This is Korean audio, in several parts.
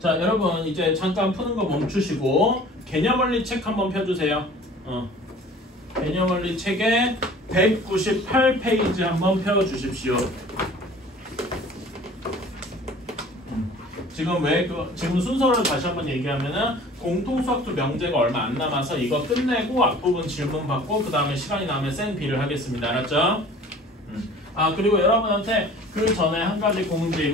자, 여러분 이제 잠깐 푸는 거 멈추시고 개념원리 책 한번 펴주세요. 개념원리 책에 198페이지 한번 펴주십시오. 지금 순서를 다시 한번 얘기하면은 공통수학도 명제가 얼마 안 남아서 이거 끝내고 앞부분 질문 받고 그 다음에 시간이 나면 생 B를 하겠습니다. 알았죠? 그리고 여러분한테 그 전에 한 가지 공지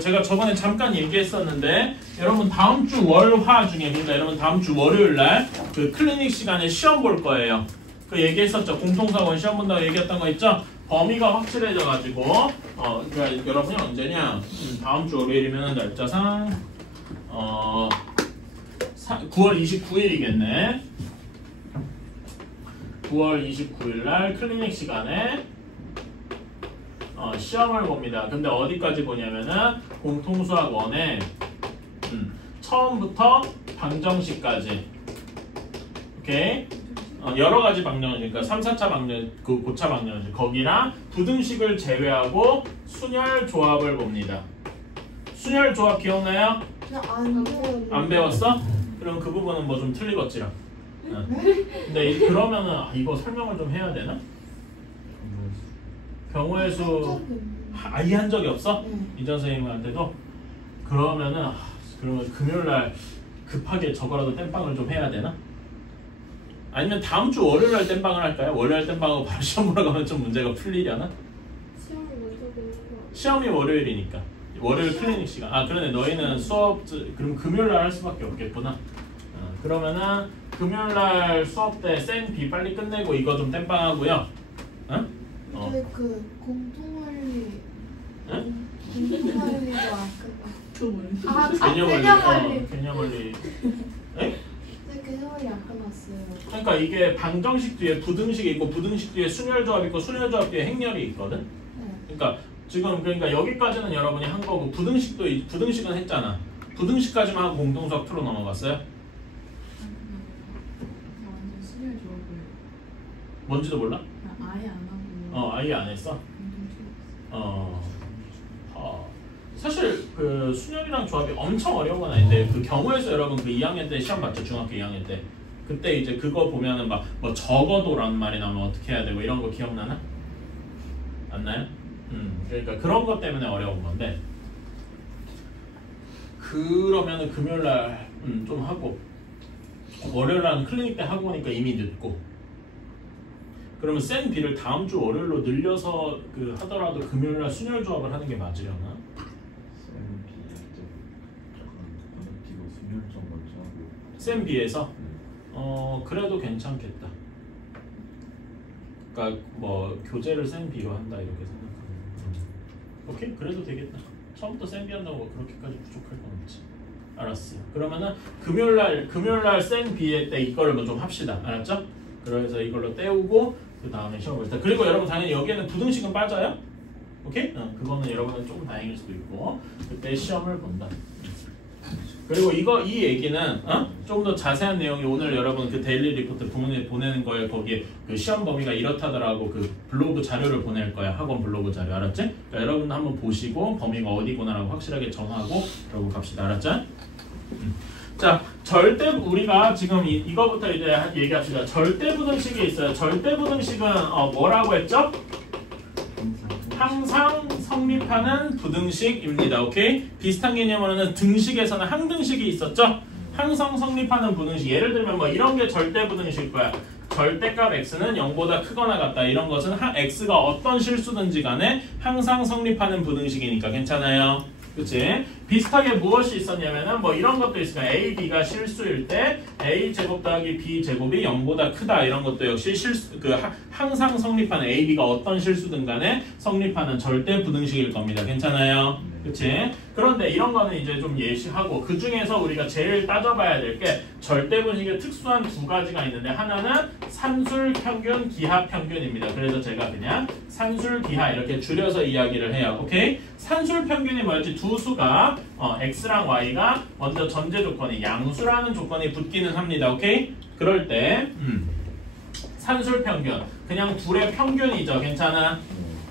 제가 저번에 잠깐 얘기했었는데 여러분 다음 주 월화 중에 그러니까 여러분 다음 주 월요일 날 그 클리닉 시간에 시험 볼 거예요. 그 얘기했었죠. 공통사원 시험 본다고 얘기했던 거 있죠? 범위가 확실해져 가지고 그러니까 여러분이 언제냐? 다음 주 월요일이면 날짜상 9월 29일이겠네. 9월 29일 날 클리닉 시간에 시험을 봅니다. 근데 어디까지 보냐면은 공통수학 1에 처음부터 방정식까지. 오케이? 여러 가지 방정식, 그러니까 3, 4차 방정식, 그 고차 방정식 거기랑 부등식을 제외하고 순열 조합을 봅니다. 순열 조합 기억나요? 안 배웠어? 그럼 그 부분은 뭐 좀 틀리겠지라. 근데 그러면은 이거 설명을 좀 해야 되나? 경우의 수 아예 한 적이 없어? 이전 선생님한테도? 그러면 금요일날 급하게 저거라도 땜빵을 좀 해야 되나? 아니면 다음 주 월요일날 땜빵을 할까요? 월요일 땜빵하고 바로 시험 보러 가면 좀 문제가 풀리려나? 시험이 월요일이니까 월요일 클리닉 시간. 그러네. 너희는 수업 그럼 금요일날 할 수밖에 없겠구나. 그러면은 금요일날 수업 때 생 B 빨리 끝내고 이거 좀 땜빵하고요. 그 공통원리 공통원리가 개념원리. 에? 개념원리 아까 봤어요. 그러니까 이게 방정식 뒤에 부등식이 있고 부등식 뒤에 순열조합이 있고 순열조합 뒤에 행렬이 있거든. 그러니까 지금 여기까지는 여러분이 한 거고 부등식은 했잖아. 부등식까지만 하고 공통수학 2로 넘어갔어요? 완전 순열조합을 뭔지도 몰라? 아예 안 하고 아예 안 했어? 사실 그 순열이랑 조합이 엄청 어려운 건 아닌데 그 경우의 수 여러분 그 2학년 때 시험 봤죠? 중학교 2학년 때 그때 이제 그거 보면은 막 뭐 적어도라는 말이 나오면 어떻게 해야 되고 이런 거 기억나나? 안 나요? 그러니까 그런 것 때문에 어려운 건데 그러면은 금요일날 좀 하고 월요일날은 클리닉 때 하고 오니까 이미 늦고 그러면 생 B를 다음 주 월요일로 늘려서 하더라도 금요일날 순열 조합을 하는 게 맞으려나? 생 B에서? 그래도 괜찮겠다. 그러니까 뭐 교재를 생 B로 한다 이렇게 생각하면 오케이? 그래도 되겠다. 처음부터 생 B 한다고 그렇게까지 부족할 건 없지. 알았어요. 그러면은 금요일날 생 B의 때 이거를 좀 합시다. 알았죠? 그래서 이걸로 때우고 그 다음에 시험을 볼 때. 그리고 여러분 당연히 여기에는 부등식은 빠져요. 오케이? 그거는 여러분은 조금 다행일 수도 있고 그때 시험을 본다. 그리고 이 얘기는 좀 더 자세한 내용이 오늘 여러분 그 데일리 리포트 부모님 보내는 거에 거기에 그 시험 범위가 이렇다더라고 그 블로그 자료를 보낼 거야. 학원 블로그 자료. 알았지? 그러니까 여러분 한번 보시고 범위가 어디구나라고 확실하게 정하고 그러고 갑시다. 알았죠? 자, 우리가 지금 이거부터 이제 얘기합시다. 절대부등식이 있어요. 절대부등식은 뭐라고 했죠? 항상 성립하는 부등식입니다. 오케이? 비슷한 개념으로는 등식에서는 항등식이 있었죠? 항상 성립하는 부등식. 예를 들면 뭐 이런 게 절대부등식일 거야. 절대값 x는 0보다 크거나 같다. 이런 것은 x가 어떤 실수든지 간에 항상 성립하는 부등식이니까 괜찮아요. 그치? 비슷하게 무엇이 있었냐면은 뭐 이런 것도 있으니까 a, b가 실수일 때 a 제곱 더하기 b 제곱이 0보다 크다 이런 것도 역시 항상 성립하는 a, b가 어떤 실수든 간에 성립하는 절대 부등식일 겁니다. 괜찮아요? 그치? 그런데 이런 거는 이제 좀 예시하고 그 중에서 우리가 제일 따져봐야 될 게 절대 부등식의 특수한 두 가지가 있는데 하나는 산술 평균, 기하 평균입니다. 그래서 제가 그냥 산술, 기하 이렇게 줄여서 이야기를 해요. 오케이? 산술 평균이 뭐였지? 두 수가 x랑 y가 먼저 전제 조건이 양수라는 조건이 붙기는 합니다. 오케이? 그럴 때 산술 평균 그냥 둘의 평균이죠. 괜찮아?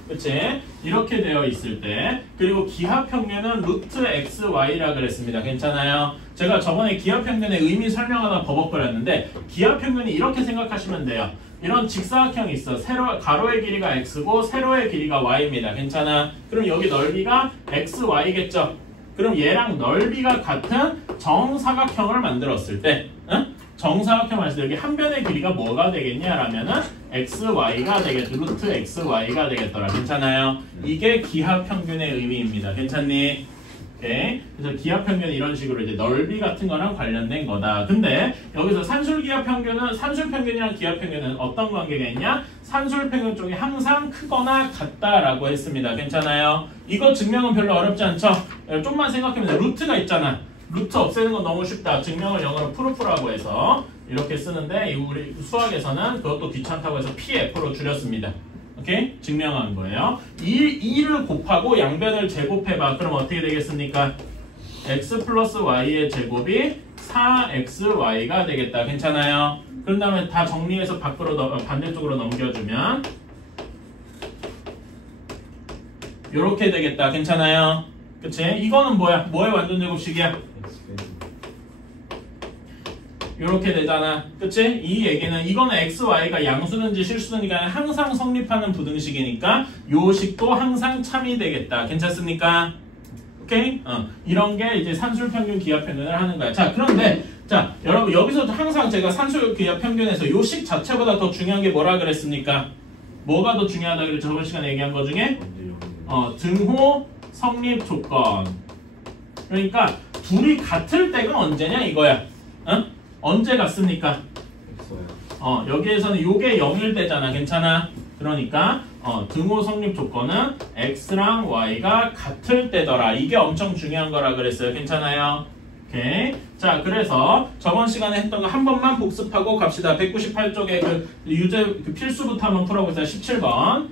그치? 이렇게 되어 있을 때 그리고 기하평면은 루트 xy라 그랬습니다. 괜찮아요? 제가 저번에 기하평면의 의미 설명하다 버벅거렸는데 기하평면이 이렇게 생각하시면 돼요. 이런 직사각형이 있어. 가로의 길이가 x고 세로의 길이가 y입니다. 괜찮아? 그럼 여기 넓이가 xy겠죠? 그럼 얘랑 넓이가 같은 정사각형을 만들었을 때 정사각형 만들었을 때 여기 한 변의 길이가 뭐가 되겠냐라면은 xy가 되겠죠. 루트 xy가 되겠더라. 괜찮아요? 이게 기하평균의 의미입니다. 괜찮니? 오케이. 그래서 기하평균은 이런 식으로 이제 넓이 같은 거랑 관련된 거다. 근데 여기서 산술평균이랑 기하평균은 어떤 관계가 있냐? 산술평균 쪽이 항상 크거나 같다라고 했습니다. 괜찮아요? 이거 증명은 별로 어렵지 않죠? 좀만 생각해보면 돼. 루트가 있잖아. 루트 없애는 건 너무 쉽다. 증명을 영어로 프루프라고 해서 이렇게 쓰는데 우리 수학에서는 그것도 귀찮다고 해서 PF로 줄였습니다. 오케이? 증명한 거예요. 2를 곱하고 양변을 제곱해봐. 그럼 어떻게 되겠습니까? x 플러스 y의 제곱이 4xy가 되겠다. 괜찮아요? 그런 다음에 다 정리해서 밖으로 반대쪽으로 넘겨주면 이렇게 되겠다. 괜찮아요? 그치? 이거는 뭐야? 뭐의 완전 제곱식이야? 이렇게 되잖아. 그치? 이 얘기는 이거는 x, y가 양수든지 실수든지 항상 성립하는 부등식이니까 요 식도 항상 참이 되겠다. 괜찮습니까? 오케이? 이런 게 이제 산술평균, 기하평균을 하는 거야. 자, 그런데 자, 여러분 여기서 항상 제가 산술, 기하평균에서 요 식 자체보다 더 중요한 게 뭐라 그랬습니까? 뭐가 더 중요하다 그랬죠? 저번 시간에 얘기한 거 중에 등호 성립 조건. 그러니까 둘이 같을 때가 언제냐 이거야. 언제 같습니까? 여기에서는 요게 0일 때잖아. 괜찮아? 그러니까 등호 성립 조건은 x랑 y가 같을 때더라. 이게 엄청 중요한 거라 그랬어요. 괜찮아요? 오케이. 자, 그래서 저번 시간에 했던 거 한 번만 복습하고 갑시다. 198쪽에 그 유제 그 필수부터 한번 풀어보세요. 17번.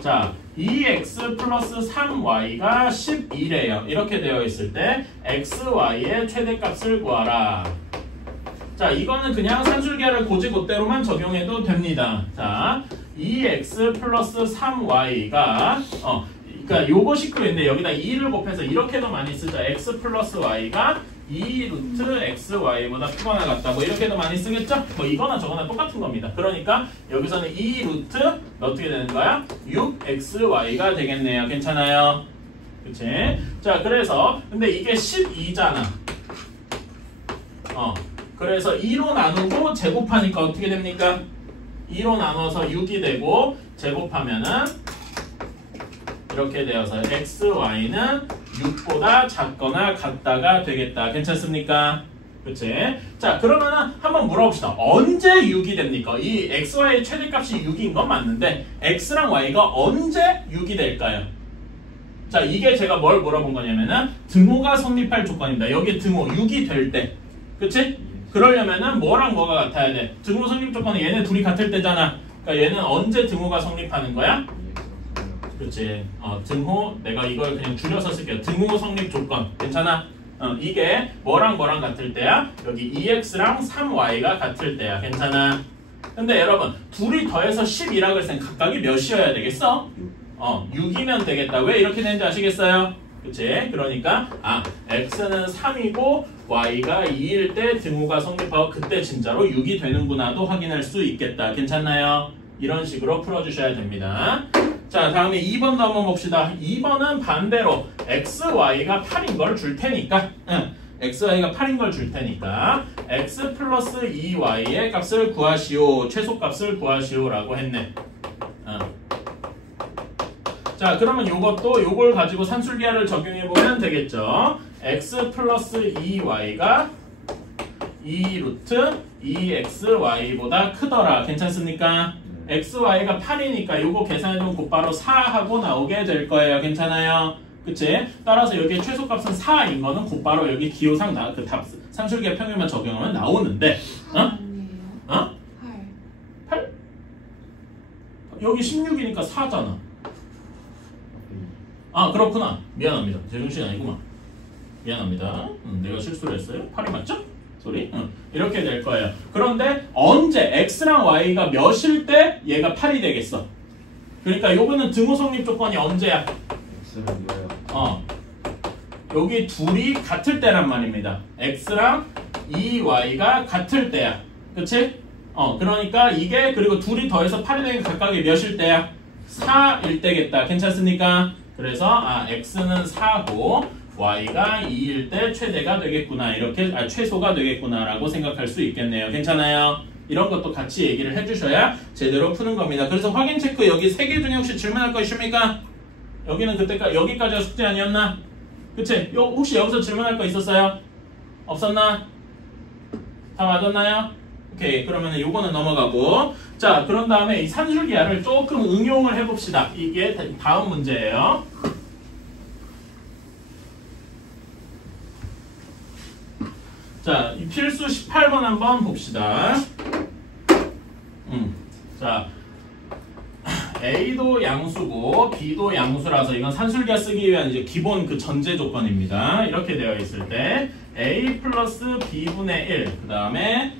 자, 2x 플러스 3y가 11이에요. 이렇게 되어 있을 때 x, y의 최대값을 구하라. 자, 이거는 그냥 산술기하를 고지고대로만 적용해도 됩니다. 자, 2x 플러스 3y가 그러니까 요거 식으로 있는데 여기다 2를 곱해서 이렇게도 많이 쓰죠. x 플러스 y가 2 루트 xy보다 크거나 같다. 뭐 이렇게도 많이 쓰겠죠? 뭐 이거나 저거나 똑같은 겁니다. 그러니까 여기서는 2 루트 어떻게 되는 거야? 6xy가 되겠네요. 괜찮아요? 그치? 자, 그래서 근데 이게 12잖아. 그래서 2로 나누고 제곱하니까 어떻게 됩니까? 2로 나눠서 6이 되고 제곱하면은 이렇게 되어서 xy는 6보다 작거나 같다가 되겠다. 괜찮습니까? 그치? 자, 그러면은 한번 물어봅시다. 언제 6이 됩니까? 이 xy의 최대값이 6인 건 맞는데 x랑 y가 언제 6이 될까요? 자, 이게 제가 뭘 물어본 거냐면은 등호가 성립할 조건입니다. 여기 등호 6이 될 때. 그치? 그러려면은 뭐랑 뭐가 같아야 돼? 등호 성립 조건은 얘네 둘이 같을 때잖아. 그러니까 얘는 언제 등호가 성립하는 거야? 그렇지. 등호 내가 이걸 그냥 줄여서 쓸게요. 등호 성립 조건. 괜찮아? 이게 뭐랑 뭐랑 같을 때야? 여기 2x랑 3y가 같을 때야. 괜찮아? 근데 여러분 둘이 더해서 11이라고 했을 땐 각각이 몇이어야 되겠어? 6이면 되겠다. 왜 이렇게 되는지 아시겠어요? 그치? 그러니까 x는 3이고 y가 2일 때 등호가 성립하고 그때 진짜로 6이 되는구나도 확인할 수 있겠다. 괜찮나요? 이런 식으로 풀어주셔야 됩니다. 자, 다음에 2번도 한번 봅시다. 2번은 반대로 x, y가 8인 걸 줄 테니까 x, y가 8인 걸 줄 테니까 x 플러스 2y의 값을 구하시오. 최소값을 구하시오 라고 했네. 자, 그러면 요걸 가지고 산술기하를 적용해보면 되겠죠. x 플러스 2y가 2 루트 2xy보다 크더라. 괜찮습니까? xy가 8이니까 요거 계산해주면 곧바로 4하고 나오게 될 거예요. 괜찮아요? 그치? 따라서 여기 최소값은 4인 거는 곧바로 여기 기호상 그 답 산술기하 평균만 적용하면 나오는데 8. 8? 여기 16이니까 4잖아. 그렇구나. 미안합니다. 제정신이 아니구만. 미안합니다. 내가 실수를 했어요. 8이 맞죠? 소리? 이렇게 될 거예요. 그런데 언제 x랑 y가 몇일 때 얘가 8이 되겠어? 그러니까 요거는 등호 성립 조건이 언제야? x는 뭐예요? 여기 둘이 같을 때란 말입니다. x랑 2y가 같을 때야. 그치? 그러니까 이게 그리고 둘이 더해서 8이 되는 각각이 몇일 때야? 4일 때겠다. 괜찮습니까? 그래서 x는 4고 y가 2일 때 최대가 되겠구나. 이렇게 최소가 되겠구나 라고 생각할 수 있겠네요. 괜찮아요? 이런 것도 같이 얘기를 해주셔야 제대로 푸는 겁니다. 그래서 확인 체크 여기 3개 중에 혹시 질문할 거 있습니까? 여기는 그때까지 여기까지가 숙제 아니었나? 그치? 혹시 여기서 질문할 거 있었어요? 없었나? 다 맞았나요? 오케이, 그러면 요거는 넘어가고, 자 그런 다음에 이 산술기하를 조금 응용을 해봅시다. 이게 다음 문제예요. 자, 이 필수 18번 한번 봅시다. 자, A도 양수고 B도 양수라서 이건 산술기하 쓰기 위한 이제 기본 그 전제 조건입니다. 이렇게 되어 있을 때 A 플러스 B분의 1, 그 다음에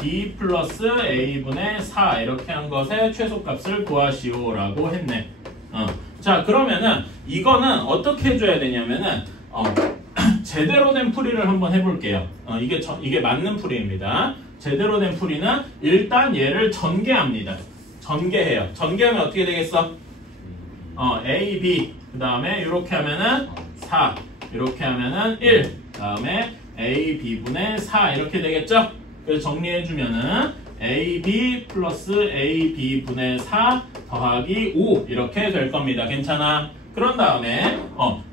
B 플러스 A분의 4 이렇게 한 것의 최소값을 구하시오 라고 했네. 자, 그러면은 이거는 어떻게 해줘야 되냐면은 제대로 된 풀이를 한번 해볼게요. 이게 맞는 풀이입니다. 제대로 된 풀이는 일단 얘를 전개합니다. 전개해요. 전개하면 어떻게 되겠어? A, B 그 다음에 이렇게 하면은 4 이렇게 하면은 1 그 다음에 A, B분의 4 이렇게 되겠죠? 그래서 정리해주면은 AB 플러스 AB분의 4 더하기 5 이렇게 될 겁니다. 괜찮아? 그런 다음에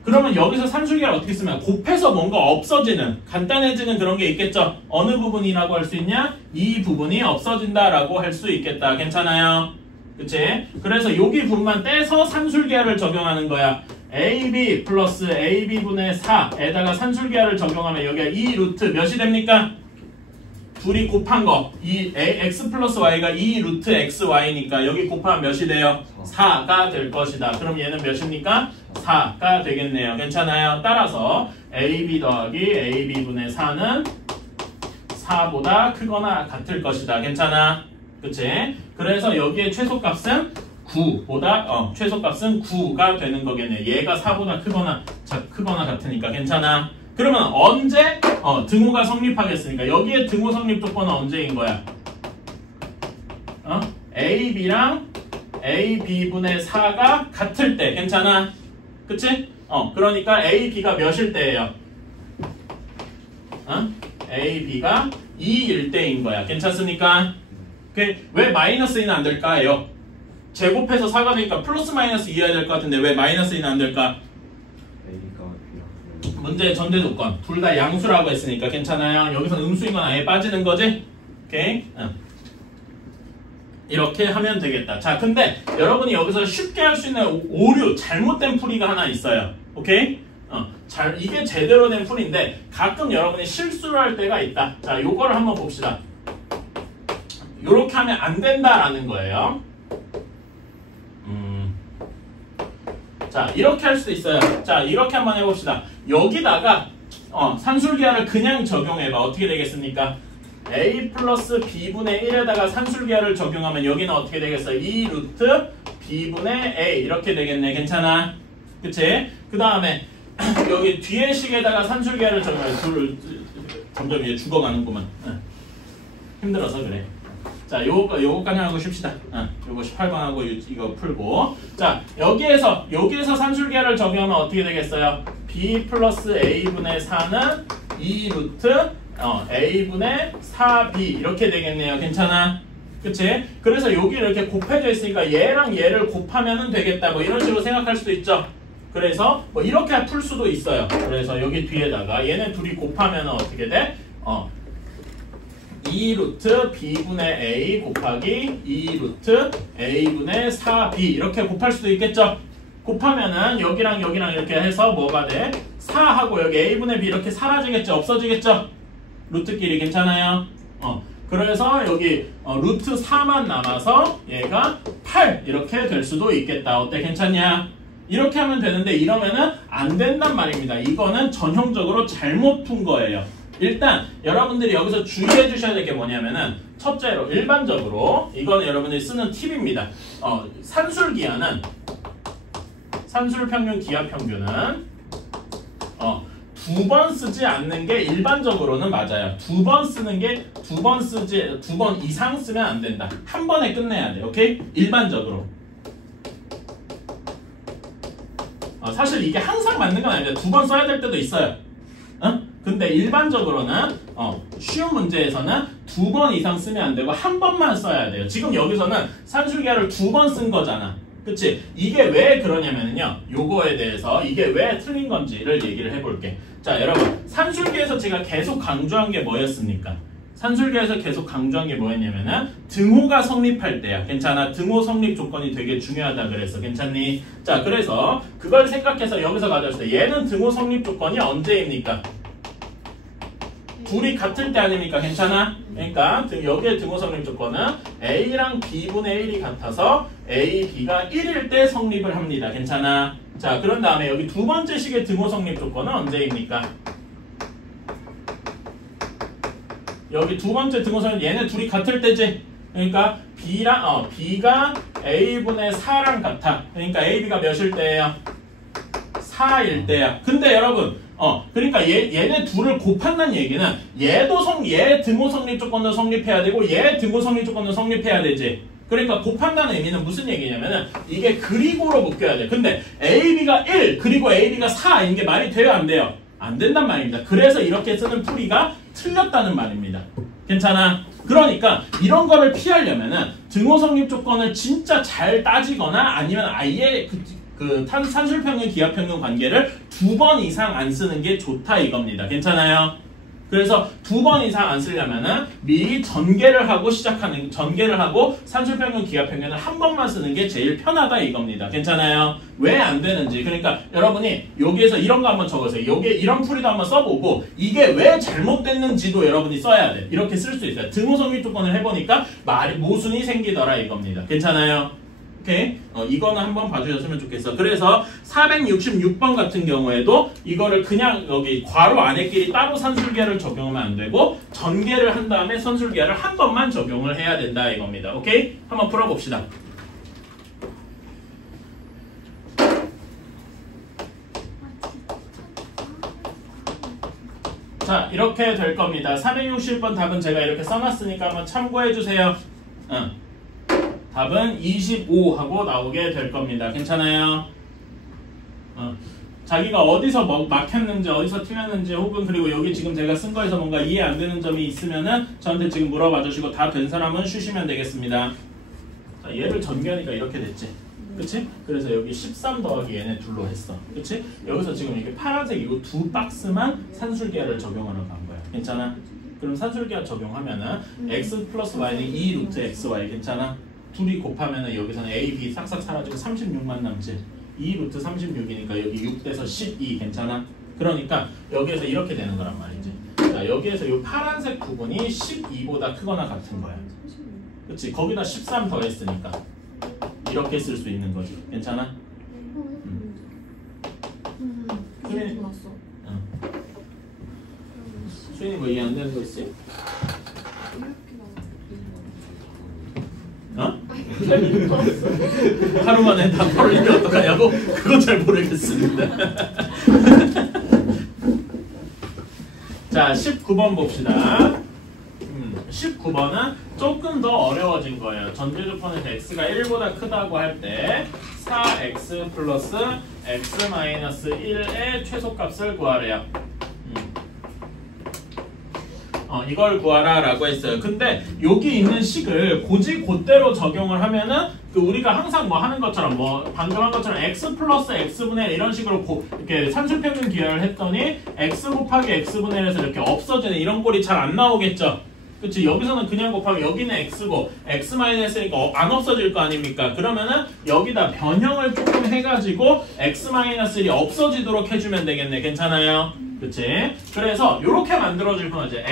그러면 여기서 산술기를 어떻게 쓰면 곱해서 뭔가 없어지는 간단해지는 그런 게 있겠죠. 어느 부분이라고 할 수 있냐? 이 부분이 없어진다라고 할 수 있겠다. 괜찮아요? 그치? 그래서 여기 부분만 떼서 산술기하를 적용하는 거야. AB 플러스 AB분의 4에다가 산술기하를 적용하면 여기가 2 루트 몇이 됩니까? 둘이 곱한 거. 이 x 플러스 y가 2 루트 xy니까 여기 곱하면 몇이 돼요? 4가 될 것이다. 그럼 얘는 몇입니까? 4가 되겠네요. 괜찮아요? 따라서 ab 더하기 ab분의 4는 4보다 크거나 같을 것이다. 괜찮아? 그치? 그래서 여기에 최소값은 9보다 최소값은 9가 되는 거겠네. 얘가 4보다 크거나 같으니까. 괜찮아? 그러면 언제 등호가 성립하겠습니까? 여기에 등호 성립 조건은 언제인 거야? AB랑 AB분의 4가 같을 때. 괜찮아? 그치? 그러니까 AB가 몇일 때예요? AB가 2일 때인 거야. 괜찮습니까? 왜 마이너스 2는 안 될까요? 제곱해서 4가 되니까 플러스 마이너스 2해야 될 것 같은데 왜 마이너스 2는 안 될까? 문제 전제 조건 둘 다 양수라고 했으니까 괜찮아요. 여기서 음수인 건 아예 빠지는 거지? 오케이? 이렇게 하면 되겠다. 자, 근데 여러분이 여기서 쉽게 할 수 있는 오류, 잘못된 풀이가 하나 있어요. 오케이? 이게 제대로 된 풀인데 가끔 여러분이 실수를 할 때가 있다. 자, 요거를 한번 봅시다. 요렇게 하면 안 된다라는 거예요. 자, 이렇게 할 수도 있어요. 자, 이렇게 한번 해봅시다. 여기다가 산술기하를 그냥 적용해봐. 어떻게 되겠습니까? A 플러스 B분의 1에다가 산술기하를 적용하면 여기는 어떻게 되겠어요? 2 루트 B분의 A 이렇게 되겠네. 괜찮아? 그치? 그 다음에 여기 뒤에 식에다가 산술기하를 적용하면 점점 이제 죽어가는구만. 힘들어서 그래. 자, 요거까지 하고 쉽시다. 요거 18번 하고 이거 풀고. 자, 여기에서 산술기하를 적용하면 어떻게 되겠어요? B 플러스 A분의 4는 2 루트 A분의 4B 이렇게 되겠네요. 괜찮아? 그치? 그래서 여기를 이렇게 곱해져 있으니까 얘랑 얘를 곱하면 되겠다. 뭐 이런 식으로 생각할 수도 있죠. 그래서 뭐 이렇게 풀 수도 있어요. 그래서 여기 뒤에다가 얘네 둘이 곱하면 어떻게 돼? 2 루트 B분의 A 곱하기 2 루트 A분의 4B 이렇게 곱할 수도 있겠죠? 곱하면은 여기랑 이렇게 해서 뭐가 돼? 4하고 여기 A분의 B 이렇게 사라지겠죠? 없어지겠죠? 루트끼리. 괜찮아요? 그래서 여기 루트 4만 남아서 얘가 8 이렇게 될 수도 있겠다. 어때? 괜찮냐? 이렇게 하면 되는데 이러면은 안 된단 말입니다. 이거는 전형적으로 잘못 푼 거예요. 일단 여러분들이 여기서 주의해 주셔야 될 게 뭐냐면은 첫째로 일반적으로 이거는 여러분들이 쓰는 팁입니다. 산술기하는 산술평균 기하평균은 2번 쓰지 않는 게 일반적으로는 맞아요. 2번 쓰는 게 2번 이상 쓰면 안 된다. 한 번에 끝내야 돼. 오케이? 일반적으로. 사실 이게 항상 맞는 건 아닙니다. 2번 써야 될 때도 있어요. 근데 일반적으로는 쉬운 문제에서는 2번 이상 쓰면 안 되고 한 번만 써야 돼요. 지금 여기서는 산술기하를 2번 쓴 거잖아. 그치? 이게 왜 그러냐면요. 요거에 대해서 이게 왜 틀린 건지를 얘기를 해볼게. 자, 여러분. 산술기에서 제가 계속 강조한 게 뭐였습니까? 산술기에서 계속 강조한 게 뭐였냐면은 등호가 성립할 때야. 괜찮아? 등호 성립 조건이 되게 중요하다 그랬어. 괜찮니? 자, 그래서 그걸 생각해서 여기서 가져왔을 때 얘는 등호 성립 조건이 언제입니까? 둘이 같을 때 아닙니까? 괜찮아? 그러니까 여기에 등호 성립 조건은 A랑 B분의 1이 같아서 A, B가 1일 때 성립을 합니다. 괜찮아? 자, 그런 다음에 여기 두 번째 식의 등호 성립 조건은 언제입니까? 여기 두 번째 등호 성립 얘네 둘이 같을 때지? 그러니까 B가 A분의 4랑 같아. 그러니까 A, B가 몇일 때예요? 4일 때야. 근데 여러분 그러니까 얘네 둘을 곱한다는 얘기는 얘 등호 성립 조건도 성립해야 되고 얘 등호 성립 조건도 성립해야 되지. 그러니까 곱한다는 의미는 무슨 얘기냐면은 이게 그리고로 묶여야 돼. 근데 AB가 1 그리고 AB가 4인 게 말이 돼요? 안 돼요? 안 된단 말입니다. 그래서 이렇게 쓰는 풀이가 틀렸다는 말입니다. 괜찮아? 그러니까 이런 거를 피하려면은 등호 성립 조건을 진짜 잘 따지거나 아니면 아예 산술평균 기하평균 관계를 2번 이상 안 쓰는 게 좋다 이겁니다. 괜찮아요? 그래서 2번 이상 안 쓰려면은 미리 전개를 하고 산술평균 기하평균을 한 번만 쓰는 게 제일 편하다 이겁니다. 괜찮아요? 왜 안 되는지. 그러니까 여러분이 여기에서 이런 거 한번 적으세요. 여기에 이런 풀이도 한번 써보고 이게 왜 잘못됐는지도 여러분이 써야 돼. 이렇게 쓸 수 있어요. 등호 성립 조건을 해보니까 모순이 생기더라 이겁니다. 괜찮아요? 오케이? 이거는 한번 봐주셨으면 좋겠어. 그래서 466번 같은 경우에도 이거를 그냥 여기 괄호 안에끼리 따로 산술기하를 적용하면 안 되고 전개를 한 다음에 산술기하를 한 번만 적용을 해야 된다 이겁니다. 오케이? 한번 풀어봅시다. 자, 이렇게 될 겁니다. 460번 답은 제가 이렇게 써놨으니까 한번 참고해주세요. 답은 25하고 나오게 될 겁니다. 괜찮아요? 자기가 어디서 막혔는지 어디서 틀렸는지 혹은 그리고 여기 지금 제가 쓴 거에서 뭔가 이해 안 되는 점이 있으면은 저한테 지금 물어봐 주시고 다 된 사람은 쉬시면 되겠습니다. 자, 얘를 전개하니까 이렇게 됐지? 그치? 그래서 여기 13 더하기 얘네 둘로 했어. 그치? 여기서 지금 이게 파란색 이거 두 박스만 산술기하를 적용하러 간 거야. 괜찮아? 그럼 산술기하 적용하면은 x 플러스 y는 2 루트 xy 괜찮아? 둘이 곱하면은 여기서는 a, b 싹싹 사라지고 36만 남지. 2 루트 36이니까 여기 6돼서 12 괜찮아? 그러니까 여기에서 이렇게 되는 거란 말이지. 자, 여기에서 이 파란색 부분이 12보다 크거나 같은 거야. 그치? 거기다 13 더했으니까 이렇게 쓸 수 있는 거지. 괜찮아? 수인이 수인이 뭐 이해 안 되는 거 있지? 하루 만에 다 풀리면 어떡하냐고? 그건 잘 모르겠습니다. 자, 19번 봅시다. 19번은 조금 더 어려워진 거예요. 전제조건에서 x가 1보다 크다고 할 때 4x 플러스 x 마이너스 1의 최소값을 구하래요. 이걸 구하라 라고 했어요. 근데 여기 있는 식을 곧대로 적용을 하면은 우리가 항상 뭐 하는 것처럼 방금 한 것처럼 x 플러스 x분의 1 이런 식으로 이렇게 산술평균 기하를 했더니 x 곱하기 x분의 1에서 이렇게 없어지는 이런 꼴이 잘 안 나오겠죠. 그치? 여기서는 그냥 곱하면 여기는 x고 x 마이너스니까 안 없어질 거 아닙니까? 그러면은 여기다 변형을 조금 해가지고 x 마이너스 1이 없어지도록 해주면 되겠네. 괜찮아요? 그치? 그래서 이렇게 만들어줄 거는 이제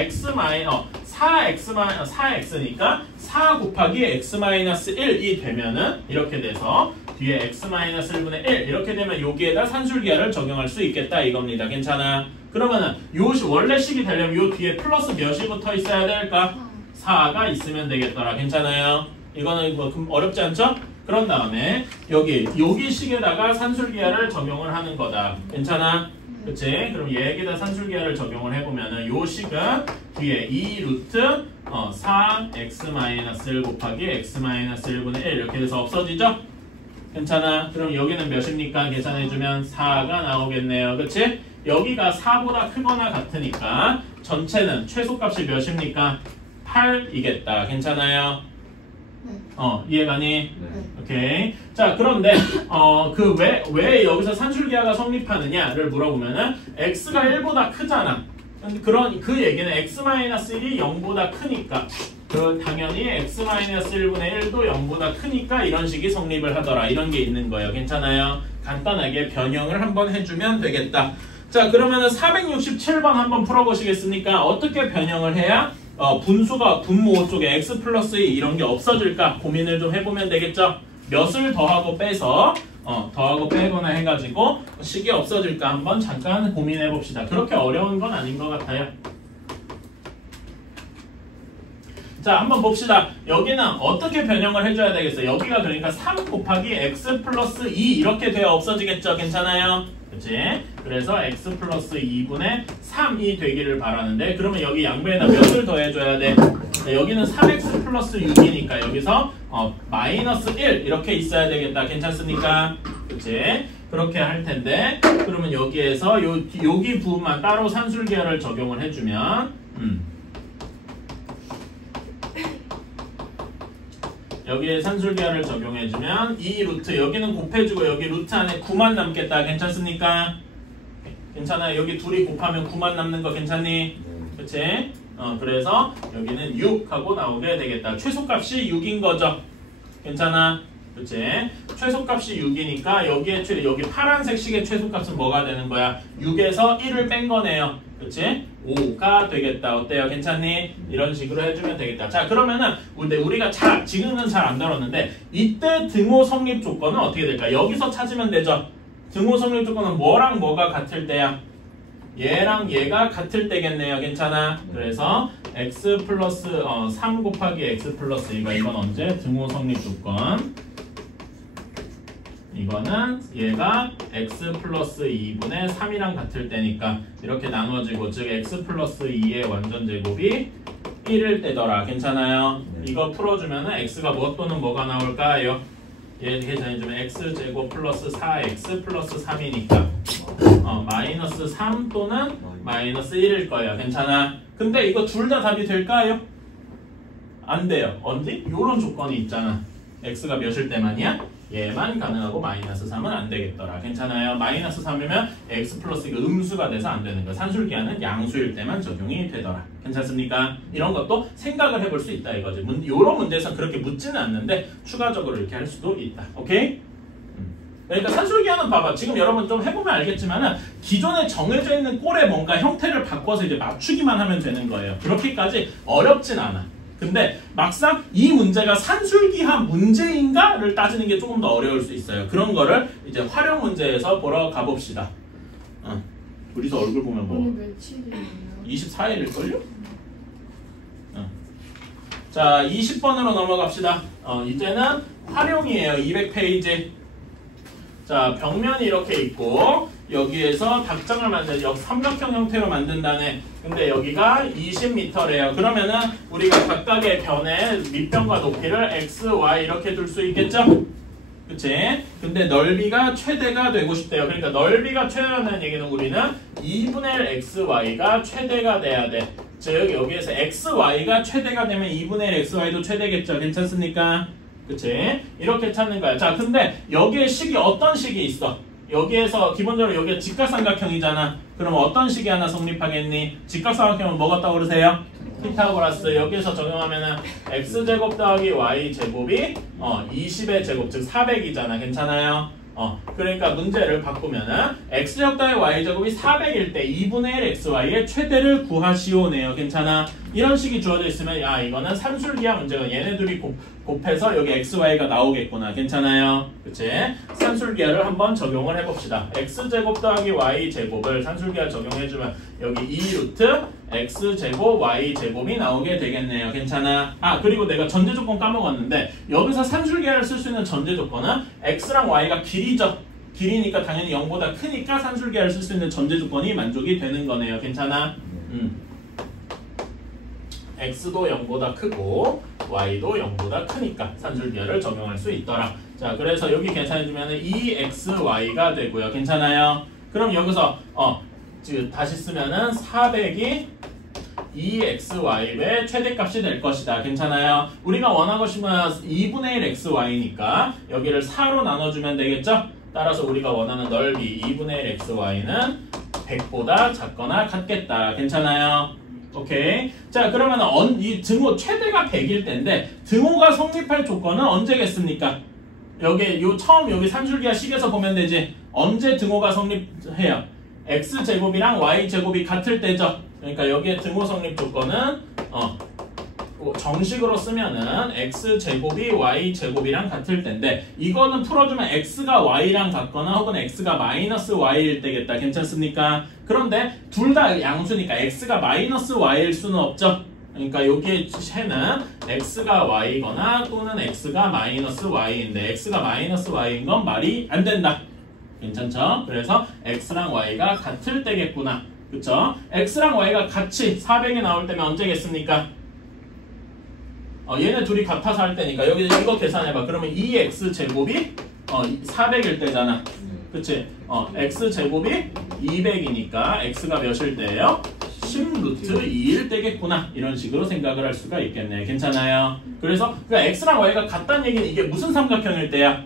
4x니까 4 곱하기 x 마이너스 1이 되면은 이렇게 돼서 뒤에 x-1분의 1 이렇게 되면 여기에다 산술기하를 적용할 수 있겠다 이겁니다. 괜찮아? 그러면은 요 원래 식이 되려면 요 뒤에 플러스 몇이 붙어 있어야 될까? 4가 있으면 되겠더라. 괜찮아요? 이거는 뭐 어렵지 않죠? 그런 다음에 여기 식에다가 산술기하를 적용을 하는 거다. 괜찮아? 그치? 그럼 얘에다 산술기하를 적용을 해보면은 요 식은 뒤에 2 루트 4x-1 곱하기 x-1분의 1 이렇게 돼서 없어지죠? 괜찮아? 그럼 여기는 몇입니까? 계산해주면 4가 나오겠네요. 그치? 여기가 4보다 크거나 같으니까 전체는 최소값이 몇입니까? 8이겠다. 괜찮아요? 이해가니? 네. 오케이. 자, 그런데 왜 여기서 산술기하가 성립하느냐를 물어보면은 x가 1보다 크잖아. 그 얘기는 x-1이 0보다 크니까 당연히 x-1분의 1도 0보다 크니까 이런 식이 성립을 하더라. 이런 게 있는 거예요. 괜찮아요? 간단하게 변형을 한번 해주면 되겠다. 자, 그러면은 467번 한번 풀어보시겠습니까? 어떻게 변형을 해야 분모 쪽에 x 플러스 2 이런 게 없어질까 고민을 좀 해보면 되겠죠? 몇을 더하고 빼서 더하고 빼거나 해가지고 식이 없어질까 한번 잠깐 고민해 봅시다. 그렇게 어려운 건 아닌 것 같아요. 자, 한번 봅시다. 여기는 어떻게 변형을 해줘야 되겠어요? 여기가 그러니까 3 곱하기 x 플러스 2 이렇게 돼야 없어지겠죠? 괜찮아요? 그치? 그래서 x 플러스 2분의 3이 되기를 바라는데 그러면 여기 양변에다 몇을 더해줘야 돼? 여기는 3x 플러스 6이니까 여기서 마이너스 1 이렇게 있어야 되겠다. 괜찮습니까? 그치? 그렇게 할 텐데 그러면 여기에서 여기 부분만 따로 산술기하를 적용을 해주면 여기에 산술기하를 적용해주면 2 루트 여기는 곱해주고 여기 루트 안에 9만 남겠다. 괜찮습니까? 괜찮아요. 여기 둘이 곱하면 9만 남는 거 괜찮니? 그치? 그래서 여기는 6하고 나오게 되겠다. 최소값이 6인 거죠. 괜찮아? 그치? 최소값이 6이니까 여기 파란색 식의 최소값은 뭐가 되는 거야? 6에서 1을 뺀 거네요. 그치? 5가 되겠다. 어때요? 괜찮니? 이런 식으로 해주면 되겠다. 자, 그러면은 우리가 지금은 잘 안 다뤘는데 이때 등호 성립 조건은 어떻게 될까? 여기서 찾으면 되죠. 등호 성립 조건은 뭐랑 뭐가 같을 때야? 얘랑 얘가 같을 때겠네요. 괜찮아? 그래서 x 플러스 3 곱하기 x 플러스 2가 이건 언제? 등호 성립 조건. 이거는 얘가 x 플러스 2분의 3이랑 같을 때니까 이렇게 나눠지고 즉 x 플러스 2의 완전 제곱이 1일 때더라. 괜찮아요? 이거 풀어주면은 x가 뭐 또는 뭐가 나올까요? 얘 계산해주면 x제곱 플러스 4x 플러스 3이니까 마이너스 3 또는 마이너스 1일 거예요. 괜찮아? 근데 이거 둘 다 답이 될까요? 안 돼요. 언제? 요런 조건이 있잖아. x가 몇일 때만이야? 얘만 가능하고 마이너스 3은 안 되겠더라. 괜찮아요? 마이너스 3이면 x 플러스 이거 음수가 돼서 안 되는 거야. 산술기하는 양수일 때만 적용이 되더라. 괜찮습니까? 이런 것도 생각을 해볼 수 있다 이거지. 요런 문제에서 그렇게 묻지는 않는데 추가적으로 이렇게 할 수도 있다. 오케이? 그러니까 산술기하는 봐봐. 지금 여러분 좀 해보면 알겠지만은 기존에 정해져 있는 꼴의 뭔가 형태를 바꿔서 이제 맞추기만 하면 되는 거예요. 그렇게까지 어렵진 않아. 근데 막상 이 문제가 산술기하 문제인가를 따지는 게 조금 더 어려울 수 있어요. 그런 거를 이제 활용 문제에서 보러 가봅시다. 우리도 얼굴 보면 뭐 오늘 며칠이에요? 24일일걸요? 자, 20번으로 넘어갑시다. 이제는 활용이에요. 200페이지. 자, 벽면이 이렇게 있고 여기에서 닭장을 여기 삼각형 형태로 만든다네. 근데 여기가 20m래요. 그러면은 우리가 각각의 변의 밑변과 높이를 x, y 이렇게 둘 수 있겠죠? 그치? 근데 넓이가 최대가 되고 싶대요. 그러니까 넓이가 최대라는 얘기는 우리는 2분의 1 x, y가 최대가 돼야 돼. 즉 여기에서 x, y가 최대가 되면 2분의 1 x, y도 최대겠죠? 괜찮습니까? 그치? 이렇게 찾는 거야. 자, 근데 여기에 식이 어떤 식이 있어? 여기에서 기본적으로 여기가 직각삼각형이잖아. 그럼 어떤 식이 하나 성립하겠니? 직각삼각형은 뭐가 떠오르세요? 피타고라스. 여기에서 적용하면은 x제곱 더하기 y제곱이 20의 제곱 즉 400이잖아. 괜찮아요? 그러니까 문제를 바꾸면은 x제곱 더하기 y제곱이 400일 때 2분의 1 xy의 최대를 구하시오네요. 괜찮아? 이런 식이 주어져 있으면 야 이거는 산술기하 문제가 얘네 둘이 곱해서 여기 xy가 나오겠구나. 괜찮아요? 그치? 산술기하를 한번 적용을 해봅시다. x제곱 더하기 y제곱을 산술기하 적용해주면 여기 2루트 x제곱 y제곱이 나오게 되겠네요. 괜찮아? 아 그리고 내가 전제조건 까먹었는데 여기서 산술기하를 쓸 수 있는 전제조건은 x랑 y가 길이죠. 길이니까 당연히 0보다 크니까 산술기하를 쓸 수 있는 전제조건이 만족이 되는 거네요. 괜찮아? x도 0보다 크고 y도 0보다 크니까 산술기하를 적용할 수 있더라. 자 그래서 여기 계산해주면 2xy가 되고요. 괜찮아요? 그럼 여기서 다시 쓰면은 400이 2xy의 최대값이 될 것이다. 괜찮아요? 우리가 원하고 싶은 2분의 1 xy니까 여기를 4로 나눠주면 되겠죠? 따라서 우리가 원하는 넓이 2분의 1 xy는 100보다 작거나 같겠다. 괜찮아요? 오케이. 자 그러면 이 등호 최대가 100일 때인데 등호가 성립할 조건은 언제겠습니까? 여기 처음 여기 산술기하 식에서 보면 되지. 언제 등호가 성립해요? x제곱이랑 y제곱이 같을 때죠. 그러니까 여기에 등호 성립 조건은 정식으로 쓰면은 x제곱이 y제곱이랑 같을 텐데 이거는 풀어주면 x가 y랑 같거나 혹은 x가 마이너스 y일 때겠다. 괜찮습니까? 그런데 둘 다 양수니까 x가 마이너스 y일 수는 없죠. 그러니까 여기에 해는 x가 y거나 또는 x가 마이너스 y인데 x가 마이너스 y인 건 말이 안 된다. 괜찮죠? 그래서 x랑 y가 같을 때겠구나. 그쵸? x랑 y가 같이 400이 나올 때면 언제겠습니까? 얘네 둘이 같아서 할 때니까 여기 이거 계산해봐. 그러면 2x제곱이 400일 때잖아. 그치? x제곱이 200이니까 x가 몇일 때예요? 10루트 2일 때겠구나. 이런 식으로 생각을 할 수가 있겠네. 괜찮아요? 그래서 그러니까 x랑 y가 같다는 얘기는 이게 무슨 삼각형일 때야?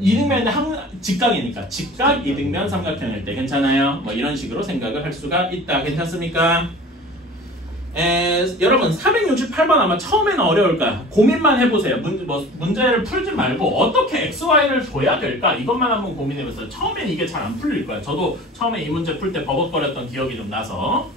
이등변인데 직각이니까 직각 이등변 삼각형일 때. 괜찮아요? 뭐 이런 식으로 생각을 할 수가 있다. 괜찮습니까? 여러분 468번 아마 처음에는 어려울 거야. 고민만 해보세요. 문제를 풀지 말고 어떻게 xy를 둬야 될까? 이것만 한번 고민해보세요. 처음엔 이게 잘 안 풀릴 거야. 저도 처음에 이 문제 풀 때 버벅거렸던 기억이 좀 나서.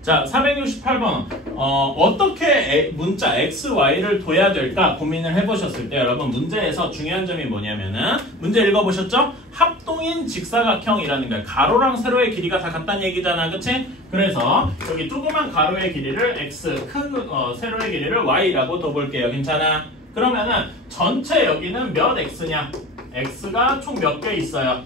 자 468번 어떻게 문자 xy를 둬야 될까 고민을 해보셨을 때 여러분 문제에서 중요한 점이 뭐냐면은 문제 읽어보셨죠? 합동인 직사각형이라는 거야. 가로랑 세로의 길이가 다 같다는 얘기잖아. 그치? 그래서 여기 조그만 가로의 길이를 x, 큰 세로의 길이를 y라고 둬볼게요. 괜찮아? 그러면은 전체 여기는 몇 x냐? x가 총 몇 개 있어요?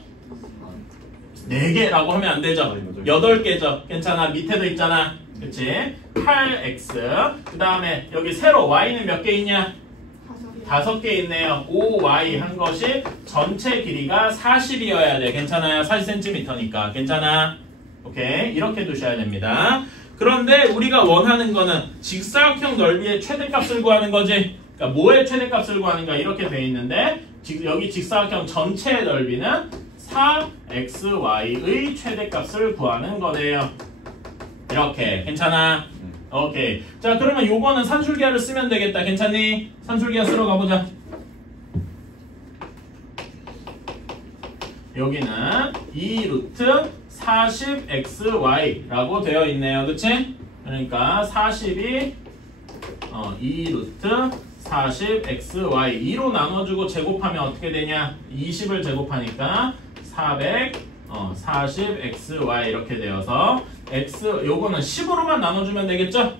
4개라고 하면 안 되죠? 8개죠? 괜찮아? 밑에도 있잖아. 그치? 8x 그 다음에 여기 세로 y는 몇 개 있냐? 5개 있네요. 5y 한 것이 전체 길이가 40이어야 돼. 괜찮아요? 40cm니까. 괜찮아? 오케이. 이렇게 두셔야 됩니다. 그런데 우리가 원하는 거는 직사각형 넓이의 최대값을 구하는 거지. 그러니까 뭐의 최대값을 구하는가 이렇게 돼 있는데 여기 직사각형 전체의 넓이는 4xy의 최대값을 구하는 거네요. 이렇게. 괜찮아? 오케이. 자 그러면 요거는 산술기하를 쓰면 되겠다. 괜찮니? 산술기하 쓰러 가보자. 여기는 2루트 40xy라고 되어 있네요. 그치? 그러니까 40이 2루트 40xy 2로 나눠주고 제곱하면 어떻게 되냐? 20을 제곱하니까 440xy 이렇게 되어서 x 요거는 10으로만 나눠주면 되겠죠?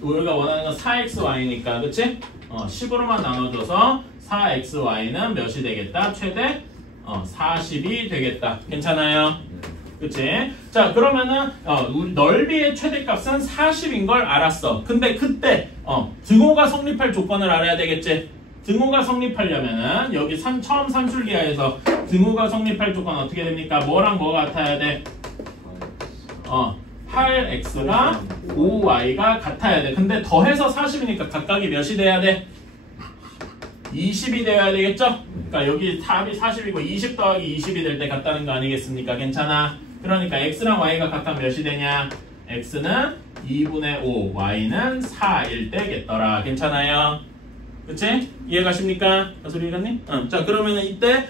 우리가 원하는 건 4xy니까 그치? 10으로만 나눠줘서 4xy는 몇이 되겠다? 최대 40이 되겠다. 괜찮아요? 그치? 자 그러면은 넓이의 최대값은 40인 걸 알았어. 근데 그때 등호가 성립할 조건을 알아야 되겠지? 등호가 성립하려면은 여기 처음 산술기하에서 등호가 성립할 조건 어떻게 됩니까? 뭐랑 뭐가 같아야 돼? 8x가 5y가 같아야 돼. 근데 더해서 40이니까 각각이 몇이 돼야 돼? 20이 되어야 되겠죠? 그러니까 여기 답이 40이고 20 더하기 20이 될 때 같다는 거 아니겠습니까? 괜찮아? 그러니까 x랑 y가 같다면 몇이 되냐? x는 2분의 5, y는 4일 때겠더라. 괜찮아요? 그치? 이해가십니까? 가소리가님? 자, 그러면은 이때,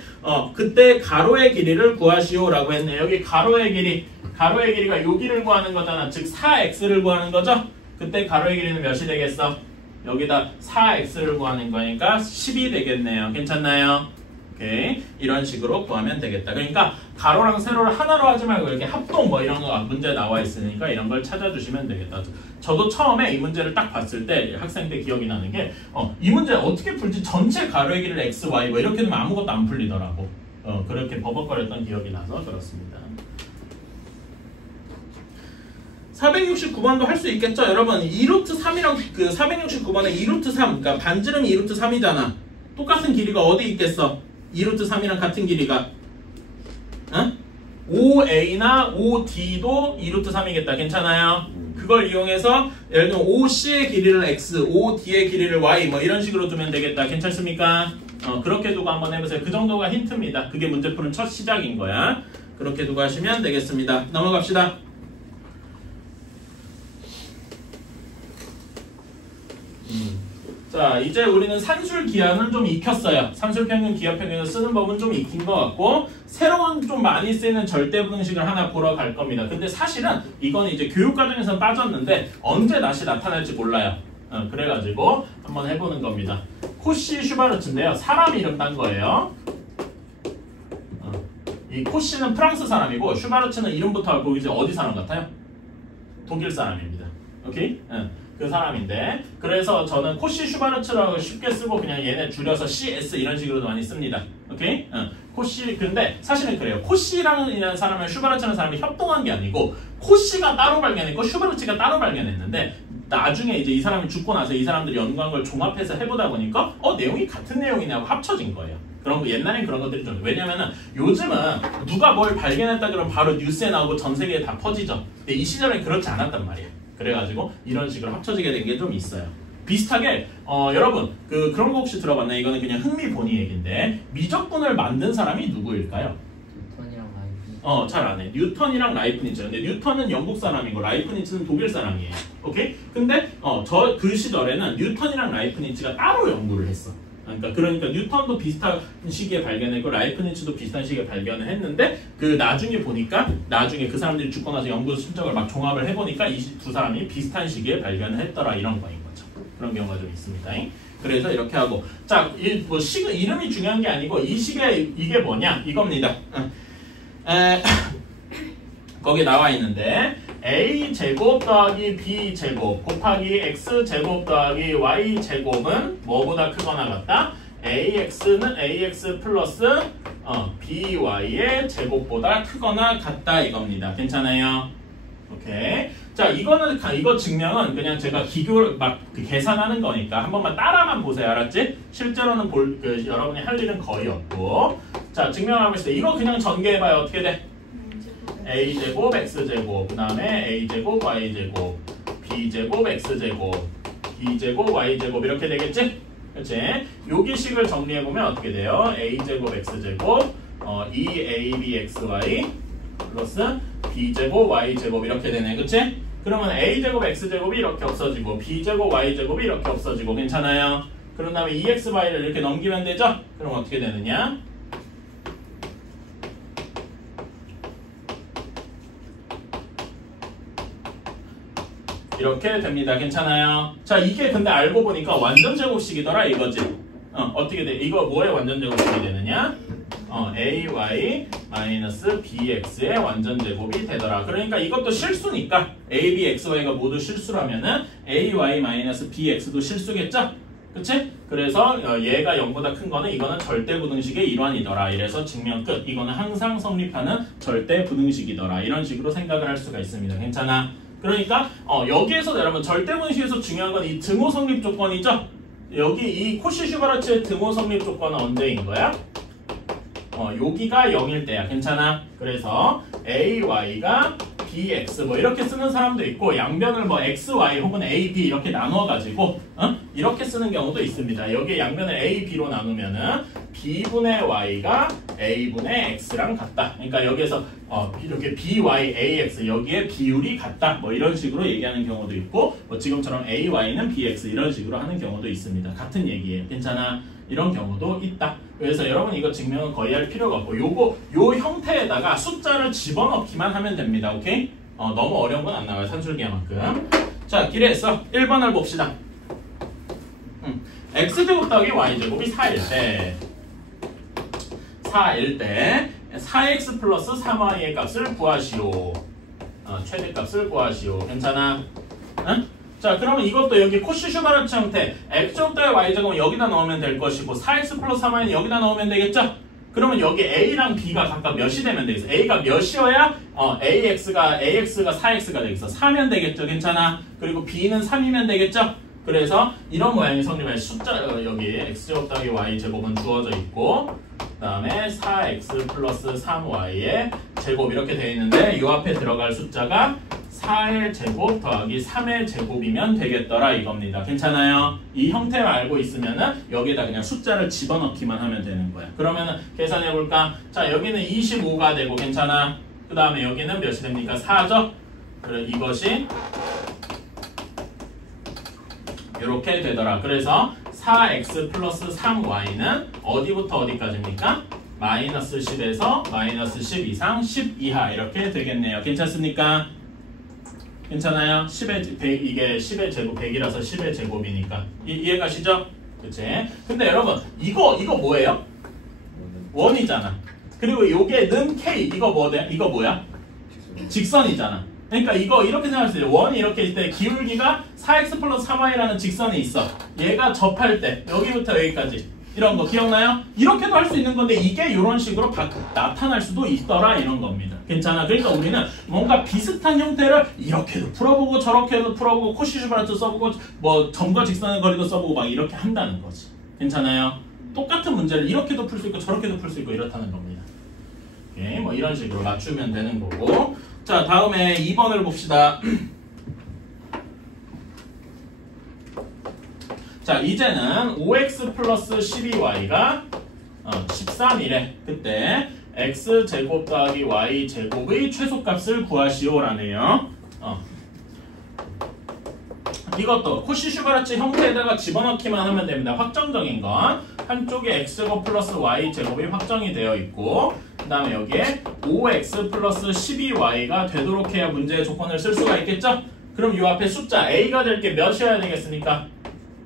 그때 가로의 길이를 구하시오라고 했네. 여기 가로의 길이가 요 길을 구하는 거잖아. 즉, 4x를 구하는 거죠? 그때 가로의 길이는 몇이 되겠어? 여기다 4x를 구하는 거니까 10이 되겠네요. 괜찮나요? 오케이. 이런 식으로 구하면 되겠다. 그러니까 가로랑 세로를 하나로 하지 말고 이렇게 합동 뭐 이런 거 문제 나와 있으니까 이런 걸 찾아주시면 되겠다. 저도 처음에 이 문제를 딱 봤을 때 학생 때 기억이 나는 게 이 문제 어떻게 풀지? 전체 가로의 길이를 x, y 뭐 이렇게 되면 아무것도 안 풀리더라고. 그렇게 버벅거렸던 기억이 나서 그렇습니다. 469번도 할 수 있겠죠? 여러분 2루트 3이랑 그 469번에 2루트 3 그러니까 반지름이 2루트 3이잖아. 똑같은 길이가 어디 있겠어? 2루트 3이랑 같은 길이가 5a나 5d도 2루트 3이겠다. 괜찮아요? 그걸 이용해서 예를 들면 5c의 길이를 x, 5d의 길이를 y 뭐 이런 식으로 두면 되겠다. 괜찮습니까? 그렇게 두고 한번 해보세요. 그 정도가 힌트입니다. 그게 문제 푸는 첫 시작인 거야. 그렇게 두고 하시면 되겠습니다. 넘어갑시다. 자, 이제 우리는 산술 기하는 좀 익혔어요. 산술 평균, 기하 평균을 쓰는 법은 좀 익힌 것 같고 새로운 좀 많이 쓰이는 절대분식을 하나 보러 갈 겁니다. 근데 사실은 이건 이제 교육과정에서 빠졌는데 언제 다시 나타날지 몰라요. 그래가지고 한번 해보는 겁니다. 코시 슈바르츠인데요. 사람 이름 딴 거예요. 이 코시는 프랑스 사람이고 슈바르츠는 이름부터 알고 이제 어디 사람 같아요? 독일 사람입니다. 오케이? 그 사람인데 그래서 저는 코시 슈바르츠라고 쉽게 쓰고 그냥 얘네 줄여서 CS 이런 식으로도 많이 씁니다. 오케이? 코시 근데 사실은 그래요. 코시라는 사람을 슈바르츠라는 사람이 협동한 게 아니고 코시가 따로 발견했고 슈바르츠가 따로 발견했는데 나중에 이제 이 사람이 죽고 나서 이 사람들이 연구한 걸 종합해서 해보다 보니까 내용이 같은 내용이네 하고 합쳐진 거예요. 그런 거 옛날엔 그런 것들이 좀 왜냐면은 요즘은 누가 뭘 발견했다 그러면 바로 뉴스에 나오고 전 세계에 다 퍼지죠. 근데 이 시절엔 그렇지 않았단 말이에요. 그래가지고 이런 식으로 합쳐지게 된 게 좀 있어요. 비슷하게 여러분 그런 거 혹시 들어봤나요? 이거는 그냥 흥미본의 얘기인데 미적분을 만든 사람이 누구일까요? 뉴턴이랑 라이프니츠. 잘 안 해. 뉴턴이랑 라이프니츠. 근데 뉴턴은 영국 사람이고 라이프니츠는 독일 사람이에요. 오케이? 근데 그 시절에는 뉴턴이랑 라이프니츠가 따로 연구를 했어. 그러니까 뉴턴도 비슷한 시기에 발견했고 라이프니츠도 비슷한 시기에 발견을 했는데 나중에 보니까 나중에 그 사람들이 죽고 나서 연구 실적을 막 종합을 해보니까 이 두 사람이 비슷한 시기에 발견을 했더라 이런 거인 거죠. 그런 경우가 좀 있습니다. 그래서 이렇게 하고 자, 이름이 중요한 게 아니고 이 시기에 이게 뭐냐 이겁니다. 거기 나와 있는데 a제곱 더하기 b제곱 곱하기 x제곱 더하기 y제곱은 뭐보다 크거나 같다? ax는 ax 플러스 by의 제곱보다 크거나 같다 이겁니다. 괜찮아요? 오케이. 자, 이거 증명은 그냥 제가 기교를 막 계산하는 거니까 한 번만 따라만 보세요. 알았지? 실제로는 여러분이 할 일은 거의 없고. 자, 증명하고 있어요. 이거 그냥 전개해봐요. 어떻게 돼? a제곱 x제곱 그 다음에 a제곱 y제곱 b제곱 x제곱 b제곱 y제곱 이렇게 되겠지? 그치? 요기식을 정리해보면 어떻게 돼요? a제곱 x제곱 2abxy 플러스 b제곱 y제곱 이렇게 되네. 그치? 그러면 a제곱 x제곱이 이렇게 없어지고 b제곱 y제곱이 이렇게 없어지고 괜찮아요? 그런 다음에 2xy를 이렇게 넘기면 되죠? 그럼 어떻게 되느냐? 이렇게 됩니다. 괜찮아요? 자, 이게 근데 알고 보니까 완전 제곱식이더라 이거지. 어떻게 돼? 이거 뭐의 완전 제곱식이 되느냐? ay 마이너스 bx의 완전 제곱이 되더라. 그러니까 이것도 실수니까 a, b, x, y가 모두 실수라면은 ay 마이너스 bx도 실수겠죠? 그치? 그래서 얘가 0보다 큰 거는 이거는 절대부등식의 일환이더라. 이래서 증명 끝. 이거는 항상 성립하는 절대부등식이더라. 이런 식으로 생각을 할 수가 있습니다. 괜찮아? 그러니까 여기에서 여러분 절대분식에서 중요한 건 이 등호 성립 조건이죠. 여기 이 코시 슈바르츠의 등호 성립 조건은 언제인 거야? 여기가 0일 때야. 괜찮아? 그래서 AY가 bx 뭐 이렇게 쓰는 사람도 있고 양변을 뭐 xy 혹은 ab 이렇게 나눠가지고 이렇게 쓰는 경우도 있습니다. 여기 양변을 a, b로 나누면은 b분의 y가 a분의 x랑 같다. 그러니까 여기에서 이렇게 by, ax 여기에 비율이 같다. 뭐 이런 식으로 얘기하는 경우도 있고 뭐 지금처럼 ay는 bx 이런 식으로 하는 경우도 있습니다. 같은 얘기예요. 괜찮아? 이런 경우도 있다. 그래서 여러분 이거 증명은 거의 할 필요가 없고 요 형태에다가 숫자를 집어넣기만 하면 됩니다. 오케이? 너무 어려운 건 안 나와요. 산술기만큼. 자, 기례했어. 1번을 봅시다. x제곱 더하기 y제곱이 4일 때 4x 플러스 3y의 값을 구하시오. 최대값을 구하시오. 괜찮아? 응? 자, 그러면 이것도 여기 코시-슈바르트 형태 x제곱 더하기 y제곱은 여기다 넣으면 될 것이고 4x 플러스 3y는 여기다 넣으면 되겠죠? 그러면 여기 a랑 b가 각각 몇이 되면 되겠어? a가 몇이어야 ax가 4x가 되겠어. 4면 되겠죠? 괜찮아? 그리고 b는 3이면 되겠죠? 그래서 이런 모양이 성립할 숫자 여기 x제곱 더하기 y제곱은 주어져 있고 그 다음에 4x 플러스 3y의 제곱 이렇게 되어 있는데 이 앞에 들어갈 숫자가 4의 제곱 더하기 3의 제곱이면 되겠더라 이겁니다. 괜찮아요? 이 형태를 알고 있으면은 여기에다 그냥 숫자를 집어넣기만 하면 되는 거야. 그러면은 계산해 볼까? 자, 여기는 25가 되고 괜찮아? 그 다음에 여기는 몇이 됩니까? 4죠? 그래 이것이 이렇게 되더라. 그래서 4x 플러스 3y는 어디부터 어디까지입니까? 마이너스 10에서 마이너스 10 이상 10 이하 이렇게 되겠네요. 괜찮습니까? 괜찮아요? 10의 이게 10의 제곱 100이라서 10의 제곱이니까 이해가시죠? 그치? 근데 여러분 이거 뭐예요? 원이잖아. 그리고 요게는 k 이거 뭐야? 이거 뭐야? 직선이잖아. 그러니까 이거 이렇게 생각할 수 있어요. 원이 이렇게 있을 때 기울기가 4x 플러스 3y라는 직선이 있어. 얘가 접할 때 여기부터 여기까지 이런 거 기억나요? 이렇게도 할 수 있는 건데 이게 이런 식으로 나타날 수도 있더라 이런 겁니다. 괜찮아? 그러니까 우리는 뭔가 비슷한 형태를 이렇게도 풀어보고 저렇게도 풀어보고 코시-슈바르트 써보고 뭐 점과 직선의 거리도 써보고 막 이렇게 한다는 거지. 괜찮아요? 똑같은 문제를 이렇게도 풀 수 있고 저렇게도 풀 수 있고 이렇다는 겁니다. 오케이, 뭐 이런 식으로 맞추면 되는 거고. 자, 다음에 2번을 봅시다. 자, 이제는 5x 플러스 12y가 13이래. 그때 x제곱 더하기 y제곱의 최소값을 구하시오라네요. 이것도 코시-슈바르트 형태에다가 집어넣기만 하면 됩니다. 확정적인 건 한쪽에 x제곱 플러스 y제곱이 확정이 되어 있고 그 다음에 여기에 5x 플러스 12y가 되도록 해야 문제의 조건을 쓸 수가 있겠죠? 그럼 이 앞에 숫자 a가 될 게 몇이어야 되겠습니까?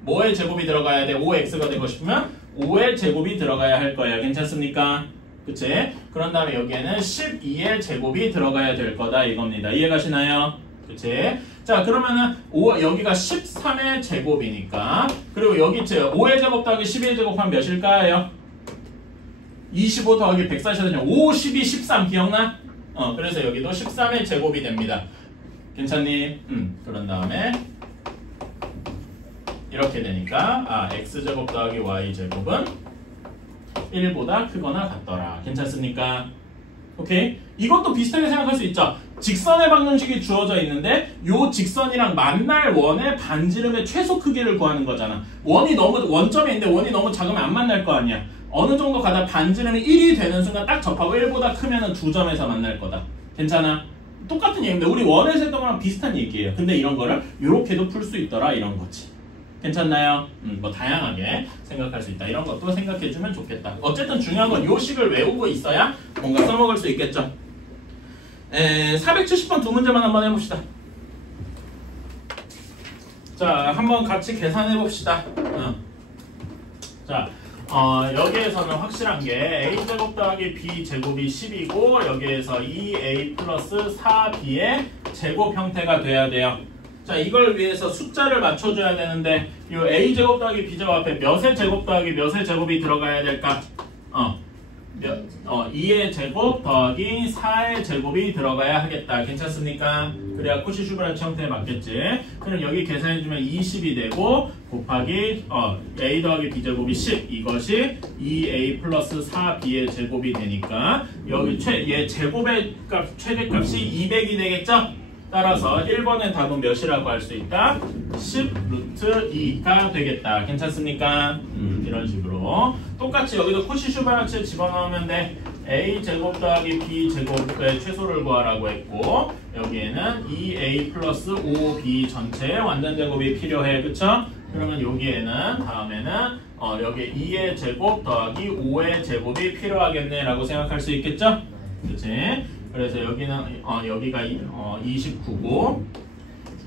뭐의 제곱이 들어가야 돼? 5x가 되고 싶으면 5의 제곱이 들어가야 할 거예요. 괜찮습니까? 그치? 그런 다음에 여기에는 12의 제곱이 들어가야 될 거다 이겁니다. 이해가시나요? 그치? 자, 그러면은 여기가 13의 제곱이니까 그리고 여기 5의 제곱 더하기 12의 제곱하면 몇일까요? 25 더하기 140이면 5, 12, 13 기억나? 그래서 여기도 13의 제곱이 됩니다. 괜찮니? 그런 다음에 이렇게 되니까 x제곱 더하기 y제곱은 1보다 크거나 같더라. 괜찮습니까? 오케이? 이것도 비슷하게 생각할 수 있죠. 직선의 방정식이 주어져 있는데 요 직선이랑 만날 원의 반지름의 최소 크기를 구하는 거잖아. 원점에 있는데 원이 너무 작으면 안 만날 거 아니야. 어느 정도 가다 반지름이 1이 되는 순간 딱 접하고 1보다 크면은 2점에서 만날 거다. 괜찮아? 똑같은 얘기인데 우리 원에서 했던 거랑 비슷한 얘기예요. 근데 이런 거를 요렇게도 풀 수 있더라 이런 거지. 괜찮나요? 뭐 다양하게 생각할 수 있다. 이런 것도 생각해주면 좋겠다. 어쨌든 중요한 건 요 식을 외우고 있어야 뭔가 써먹을 수 있겠죠. 470번 두 문제만 한번 해봅시다. 자, 한번 같이 계산해 봅시다. 자, 여기에서는 확실한 게 a제곱 더하기 b제곱이 10이고 여기에서 2a 플러스 4b의 제곱 형태가 돼야 돼요. 자, 이걸 위해서 숫자를 맞춰줘야 되는데 이 a제곱 더하기 b제곱 앞에 몇의 제곱 더하기 몇의 제곱이 들어가야 될까? 2의 제곱 더하기 4의 제곱이 들어가야 하겠다. 괜찮습니까? 그래야 코시-슈바르츠 형태에 맞겠지. 그럼 여기 계산해주면 20이 되고 곱하기 a 더하기 b제곱이 10 이것이 2a 플러스 4b의 제곱이 되니까 여기 얘 제곱의 최대값이 200이 되겠죠? 따라서 1번의 답은 몇이라고 할 수 있다? 10 루트 2가 되겠다. 괜찮습니까? 이런 식으로 똑같이 여기도 코시-슈바르츠 집어넣으면 돼. a제곱 더하기 b제곱의 최소를 구하라고 했고 여기에는 2a 플러스 5b 전체의 완전 제곱이 필요해. 그쵸? 그러면 여기에는 다음에는 여기 2의 제곱 더하기 5의 제곱이 필요하겠네 라고 생각할 수 있겠죠? 그치? 그래서 여기는 여기가 29고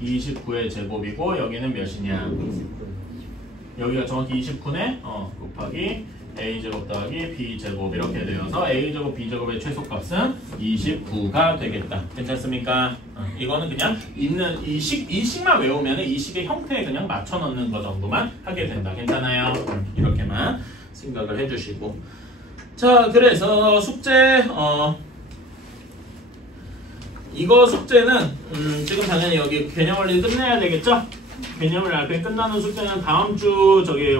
29의 제곱이고 여기는 몇이냐? 여기가 정확히 29네? 곱하기 a제곱 더하기 b제곱 이렇게 되어서 a제곱 b제곱의 최소값은 29가 되겠다. 괜찮습니까? 이거는 그냥 있는 이 식만 외우면 이 식의 형태에 그냥 맞춰 넣는 거 정도만 하게 된다. 괜찮아요? 이렇게만 생각을 해주시고 자 그래서 숙제 이거 숙제는 지금 당연히 여기 개념원리 끝내야 되겠죠? 개념을 알펜 끝나는 숙제는 다음 주 저기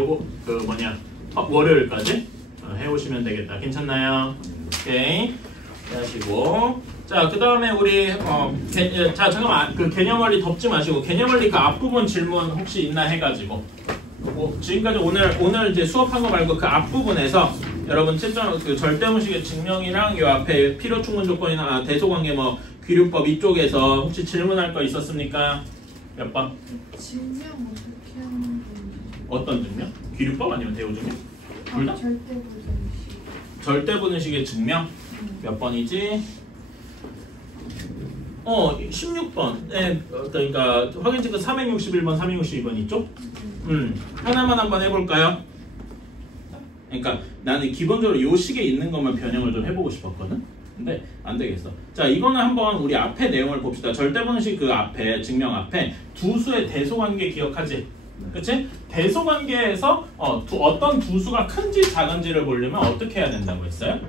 월요일까지 해오시면 되겠다. 괜찮나요? 오케이. 하시고 자 그 다음에 우리 자 잠깐만 그 개념원리 덮지 마시고 개념원리 그 앞부분 질문 혹시 있나 해가지고 지금까지 오늘 이제 수업한 거 말고 그 앞부분에서 여러분 그 절대무식의 증명이랑 요 앞에 필요 충분 조건이나 대소관계 귀류법 이쪽에서 혹시 질문할 거 있었습니까? 몇 번? 증명 어떻게 하는 건지. 어떤 증명? 귀류법 아니면 대우 증명? 둘 다? 절대부등식. 절대부등식의 증명? 몇 번이지? 16번. 네, 그러니까 확인 체크 361번, 362번 있죠? 하나만 한번 해볼까요? 그러니까 나는 기본적으로 요 식에 있는 것만 변형을 좀 해보고 싶었거든? 근데 안 되겠어. 자, 이거는 한번 우리 앞에 내용을 봅시다. 절대분식 그 앞에, 증명 앞에 두 수의 대소관계 기억하지? 그치? 대소관계에서 어떤 두 수가 큰지 작은지를 보려면 어떻게 해야 된다고 했어요?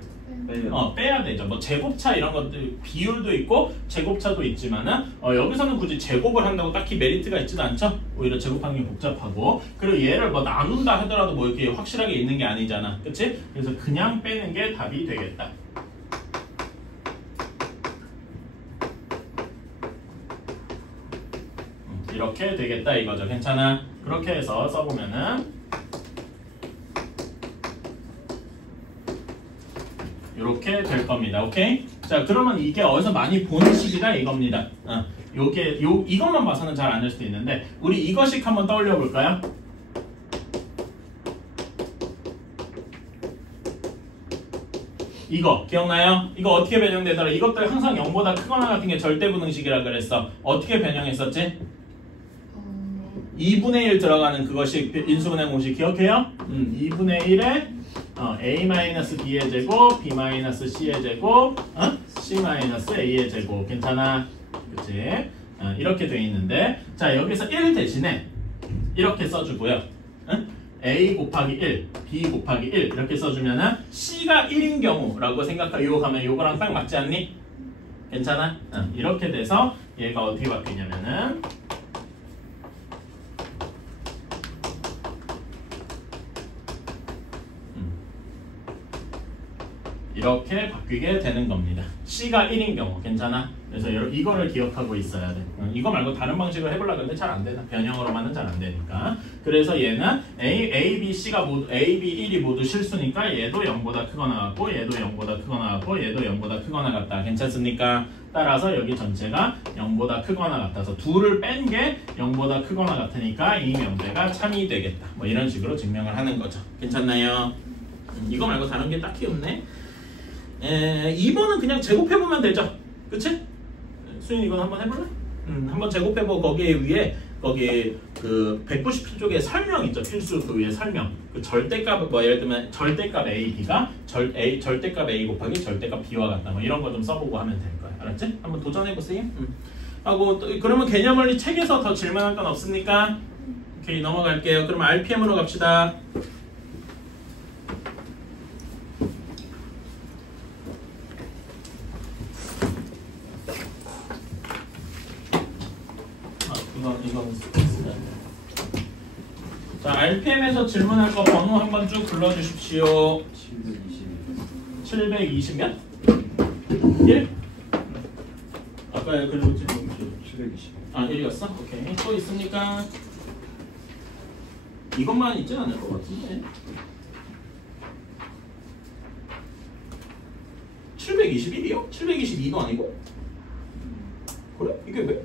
빼야 되죠. 제곱차 이런 것들 비율도 있고 제곱차도 있지만은 여기서는 굳이 제곱을 한다고 딱히 메리트가 있지도 않죠. 오히려 제곱하는 게 복잡하고 그리고 얘를 나눈다 하더라도 이렇게 확실하게 있는 게 아니잖아. 그치? 그래서 그냥 빼는 게 답이 되겠다. 이렇게 되겠다 이거죠. 괜찮아? 그렇게 해서 써보면은 이렇게 될 겁니다. 오케이? 자, 그러면 이게 어디서 많이 보는 식이다 이겁니다. 이것만 봐서는 잘 안 될 수도 있는데 우리 이거식 한번 떠올려 볼까요? 이거 기억나요? 이거 어떻게 변형되더라? 이것들 항상 0보다 크거나 같은 게 절대분응식이라 그랬어. 어떻게 변형했었지? 2분의 1 들어가는 그것이 인수분해 공식 기억해요? 2분의 1에 a-b의 제곱, b-c의 제곱, c-a의 제곱. 괜찮아? 그치? 이렇게 돼 있는데 자 여기서 1 대신에 이렇게 써주고요. a 곱하기 1, b 곱하기 1 이렇게 써주면은 c가 1인 경우라고 생각하고 가면 요거랑 딱 맞지 않니? 괜찮아? 이렇게 돼서 얘가 어떻게 바뀌냐면은 이렇게 바뀌게 되는 겁니다. C가 1인 경우 괜찮아? 그래서 이거를 기억하고 있어야 돼. 이거 말고 다른 방식으로 해보려고 했는데 잘 안 되나? 변형으로만은 잘 안 되니까. 그래서 얘는 A, B, C가 모두 A, B, 1이 모두 실수니까 얘도 0보다 크거나 같고 얘도 0보다 크거나 같고 얘도 0보다 크거나 같다. 괜찮습니까? 따라서 여기 전체가 0보다 크거나 같아서 둘을 뺀 게 0보다 크거나 같으니까 이 명제가 참이 되겠다. 이런 식으로 증명을 하는 거죠. 괜찮나요? 이거 말고 다른 게 딱히 없네. 2번은 그냥 제곱해보면 되죠. 그치? 수인 이건 한번 해볼래? 한번 제곱해보고 거기에 위에 거기 그 197쪽에 설명 있죠. 필수 그 위에 설명. 그 절대값 예를 들면 절대값 a, b가 절대값 a 곱하기 절대값 b와 같다. 이런 거 좀 써보고 하면 될 거야. 알았지? 한번 도전해보세요. 하고 또 그러면 개념원리 책에서 더 질문할 건 없습니까? 오케이 넘어갈게요. 그럼 RPM으로 갑시다. 이건 자, RPM에서 질문할 거 번호 한번 쭉 불러주십시오. 720 몇? 1? 아까 그리고 720. 아, 1이었어? 오케이. 또 있습니까? 이것만 있진 않을 것 같은데. 721이요? 722도 아니고? 그래? 이게 왜?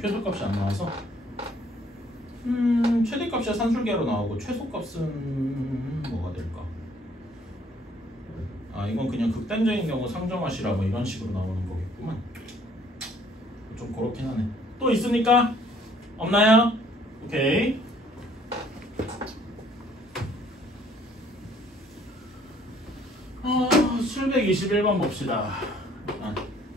최소값이 안 나와서. 최대값이 산술계로 나오고 최소값은 뭐가 될까? 아, 이건 그냥 극단적인 경우 상정하시라 뭐 이런 식으로 나오는 거겠구만. 좀 그렇긴 하네. 또 있습니까? 없나요? 오케이. 아, 721번 봅시다.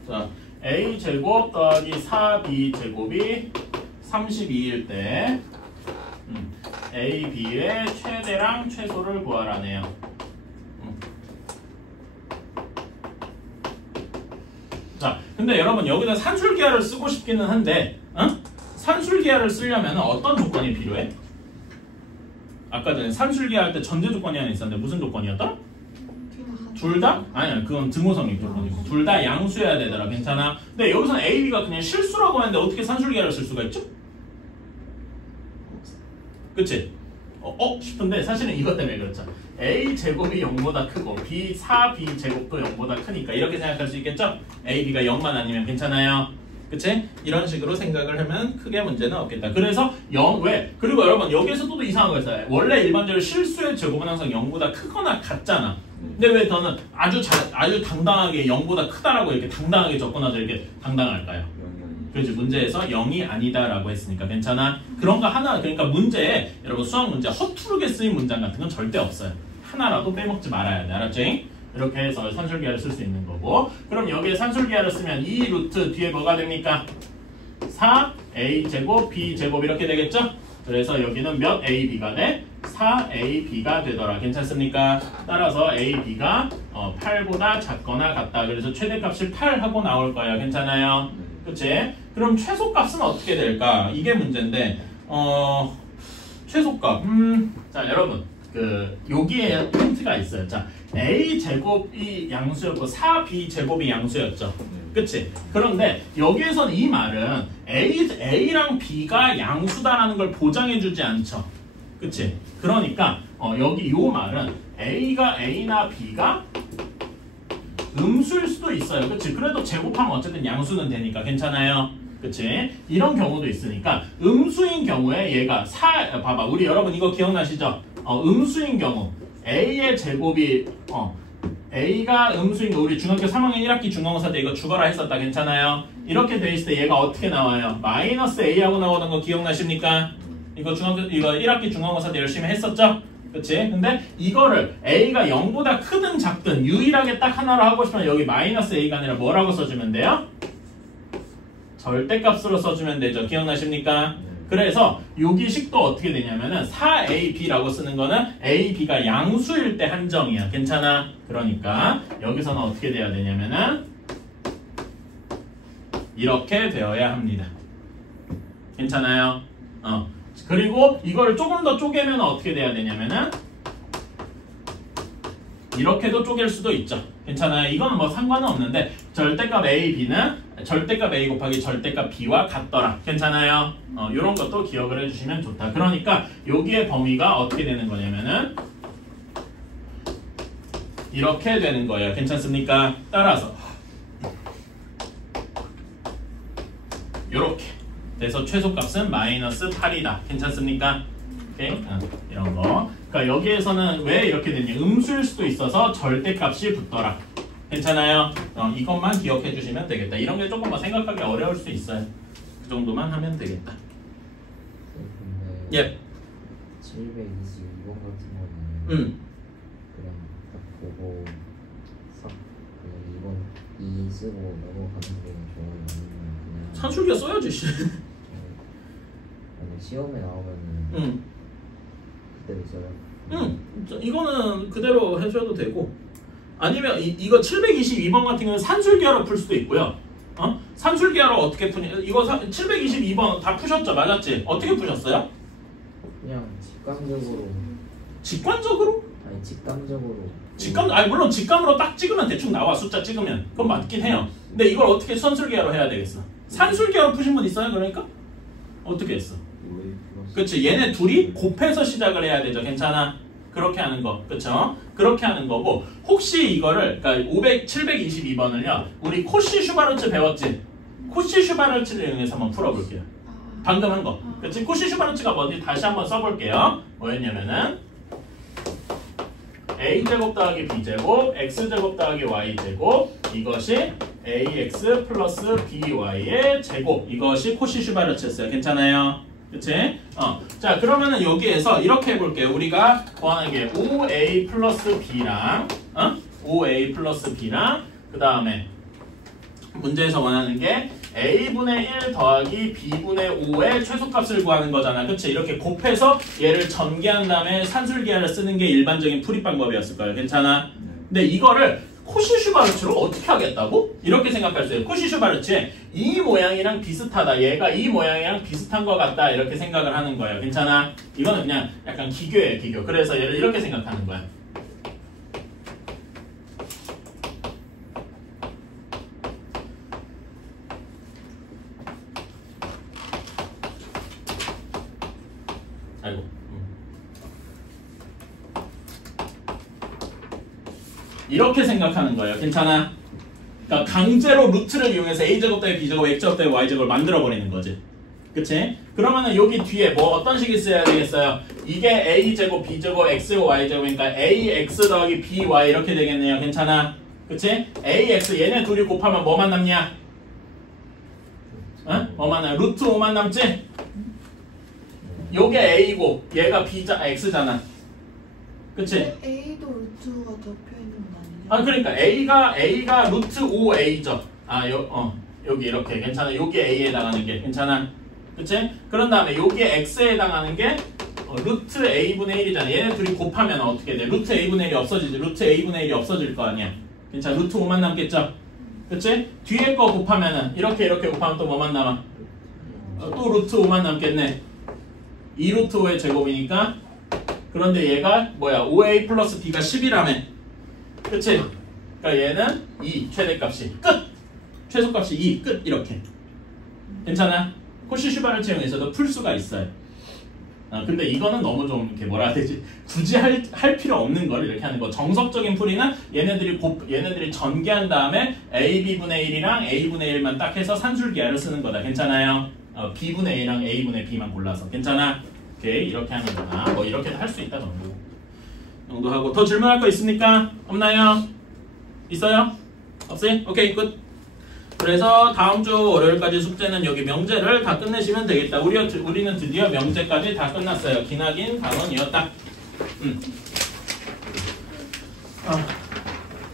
자, a제곱 더하기 4b제곱이 32일 때 a, b의 최대랑 최소를 구하라네요. 자, 근데 여러분 여기다 산술기하를 쓰고 싶기는 한데 산술기하를 쓰려면 어떤 조건이 필요해? 아까 전에 산술기하 할 때 전제 조건이 하나 있었는데 무슨 조건이었더라? 둘 다? 아니야, 그건 등호성립 조건이고 둘 다 양수여야 되더라. 괜찮아? 근데 여기서는 A, B가 그냥 실수라고 하는데 어떻게 산술기하를 쓸 수가 있죠? 그치? 싶은데 사실은 이것 때문에 그렇죠. A제곱이 0보다 크고 4B제곱도 0보다 크니까 이렇게 생각할 수 있겠죠? A, B가 0만 아니면 괜찮아요. 그치? 이런 식으로 생각을 하면 크게 문제는 없겠다. 그래서 0, 왜? 그리고 여러분 여기에서 또 이상한 거 있어요. 원래 일반적으로 실수의 제곱은 항상 0보다 크거나 같잖아. 근데 왜 저는 아주 당당하게 0보다 크다라고 이렇게 당당하게 적거나 이렇게 당당할까요? 그렇지, 문제에서 0이 아니다라고 했으니까 괜찮아? 그런 거 하나, 그러니까 문제에 여러분 수학 문제 허투루게 쓰인 문장 같은 건 절대 없어요. 하나라도 빼먹지 말아야 돼. 알았지? 이렇게 해서 산술기하를 쓸 수 있는 거고, 그럼 여기에 산술기하를 쓰면 이 루트 뒤에 뭐가 됩니까? 4a제곱 b제곱 이렇게 되겠죠? 그래서 여기는 몇 ab가 돼? 4ab가 되더라. 괜찮습니까? 따라서 ab가 8보다 작거나 같다. 그래서 최대값이 8 하고 나올 거예요. 괜찮아요? 그치? 그럼 최소값은 어떻게 될까? 이게 문제인데 최소값 자, 여러분 여기에 힌트가 있어요. 자, a제곱이 양수였고 4b제곱이 양수였죠. 그치? 그런데 여기에서는 이 말은 A랑 B가 양수다라는 걸 보장해주지 않죠. 그치? 그러니까 여기 요 말은 A가 A나 B가 음수일 수도 있어요. 그치? 그래도 제곱하면 어쨌든 양수는 되니까 괜찮아요. 그치? 이런 경우도 있으니까 음수인 경우에 얘가 봐봐. 우리 여러분 이거 기억나시죠? 음수인 경우 A의 제곱이 A가 음수인 거 우리 중학교 3학년 1학기 중간고사 때 이거 죽어라 했었다. 괜찮아요? 이렇게 돼 있을 때 얘가 어떻게 나와요? 마이너스 A하고 나오는 거 기억나십니까? 이거 1학기 중간고사 때 열심히 했었죠? 그치? 근데 이거를 A가 0보다 크든 작든 유일하게 딱 하나로 하고 싶으면 여기 마이너스 A가 아니라 뭐라고 써주면 돼요? 절대값으로 써주면 되죠. 기억나십니까? 그래서 여기 식도 어떻게 되냐면은 4ab라고 쓰는 거는 a, b가 양수일 때 한정이야. 괜찮아? 그러니까 여기서는 어떻게 돼야 되냐면은 이렇게 되어야 합니다. 괜찮아요? 그리고 이걸 조금 더 쪼개면 어떻게 돼야 되냐면은 이렇게도 쪼갤 수도 있죠. 괜찮아요? 이거는 뭐 상관은 없는데 절대값 a, b는 절대값 a 곱하기 절대값 b와 같더라. 괜찮아요? 이런 것도 기억을 해주시면 좋다. 그러니까 여기에 범위가 어떻게 되는 거냐면은 이렇게 되는 거예요. 괜찮습니까? 따라서 이렇게 그래서 최소값은 마이너스 8이다. 괜찮습니까? 오케이? 이런 거. 그러니까 여기에서는 왜 이렇게 됐냐? 음수일 수도 있어서 절대값이 붙더라. 괜찮아요? 이것만 기억해 주시면 되겠다. 이런 게 조금 생각하기 어려울 수 있어요. 그 정도만 하면 되겠다. 예. 722번 같은 거는 그냥 딱 보고 그냥 2번 2 쓰고 넘어가는 게 좋아요? 아니면 그냥 산술기하 써야지. 아니 시험에 나오면은 그대로 써요? 이거는 그대로 해줘도 되고 아니면 이거 722번 같은 경우는 산술기하로 풀 수도 있고요. 산술기하로 어떻게 푸냐? 이거 722번 다 푸셨죠? 맞았지? 어떻게 푸셨어요? 그냥 직감적으로. 직관적으로? 아니 직감적으로. 아니 물론 직감으로 딱 찍으면 대충 나와. 숫자 찍으면 그건 맞긴 해요. 근데 이걸 어떻게 산술기하로 해야 되겠어? 산술기하로 푸신 분 있어요? 그러니까? 어떻게 했어? 그치, 얘네 둘이 곱해서 시작을 해야 되죠. 괜찮아? 그렇게 하는 거, 그쵸? 그렇게 하는 거고, 혹시 이거를, 그러니까 722번을요, 우리 코시-슈바르츠 배웠지? 코시-슈바르츠를 이용해서 한번 풀어볼게요. 방금 한 거. 그치? 코시-슈바르츠가 뭔지 다시 한번 써볼게요. 뭐였냐면은, a제곱 더하기 b제곱, x제곱 더하기 y제곱, 이것이 ax 플러스 by의 제곱, 이것이 코시-슈바르츠였어요. 괜찮아요? 그치? 자, 그러면은 여기에서 이렇게 해볼게요. 우리가 구하는 게 5a 플러스 b랑, 5a 플러스 b랑, 그 다음에 문제에서 원하는 게 a분의 1 더하기 b분의 5의 최소값을 구하는 거잖아. 그치? 이렇게 곱해서 얘를 전개한 다음에 산술기하를 쓰는 게 일반적인 풀이 방법이었을 거예요. 괜찮아? 근데 이거를 코시-슈바르츠로 어떻게 하겠다고? 이렇게 생각할 수 있어요. 코시-슈바르츠에 이 모양이랑 비슷하다. 얘가 이 모양이랑 비슷한 것 같다. 이렇게 생각을 하는 거예요. 괜찮아? 이거는 그냥 약간 기교예요. 기교. 그래서 얘를 이렇게 생각하는 거야. 아이고. 이렇게 생각하는 거예요. 괜찮아? 그러니까 강제로 루트를 이용해서 a제곱 더하기 b제곱, x제곱 더하기 y제곱을 만들어버리는 거지. 그치? 그러면은 여기 뒤에 뭐 어떤 식이 써야 되겠어요? 이게 a제곱, b제곱, x제곱, y제곱이니까 ax 더하기 by 이렇게 되겠네요. 괜찮아? 그치? ax 얘네 둘이 곱하면 뭐만 남냐? 뭐만 남냐? 루트 5만 남지? 요게 a고 얘가 x잖아. 그치? A도 루트가 덮여 있는 거 아니냐? 그러니까 A가 루트 5A죠. 여기 이렇게 괜찮아. 여기 A에 해당하는 게 괜찮아. 그치? 그런 다음에 여기에 X에 해당하는 게 루트 A분의 1이잖아. 얘네 둘이 곱하면 어떻게 돼? 루트 A분의 1이 없어지지. 루트 A분의 1이 없어질 거 아니야. 괜찮아. 루트 5만 남겠죠? 그치? 뒤에 거 곱하면은 이렇게 곱하면 또 뭐만 남아? 또 루트 5만 남겠네. 2 루트 5의 제곱이니까. 그런데 얘가 뭐야? 5a 플러스 b가 10이라며. 그치? 그러니까 얘는 2 최대값이 끝! 최소값이 2 끝! 이렇게. 괜찮아? 코시-슈바르츠 이용해서도 풀 수가 있어요. 근데 이거는 너무 좀 이렇게 뭐라 해야 되지? 굳이 할 필요 없는 걸 이렇게 하는 거. 정석적인 풀이는 얘네들이 전개한 다음에 ab분의 1이랑 a분의 1만 딱 해서 산술기하를 쓰는 거다. 괜찮아요? b분의 1이랑 a분의 b만 골라서. 괜찮아? 오케이, 이렇게 하는 거나 뭐 이렇게도 할 수 있다 정도 하고. 더 질문할 거 있습니까? 없나요? 있어요? 없어요? 오케이, 끝. 그래서 다음 주 월요일까지 숙제는 여기 명제를 다 끝내시면 되겠다. 우리는 드디어 명제까지 다 끝났어요. 기나긴 단원이었다.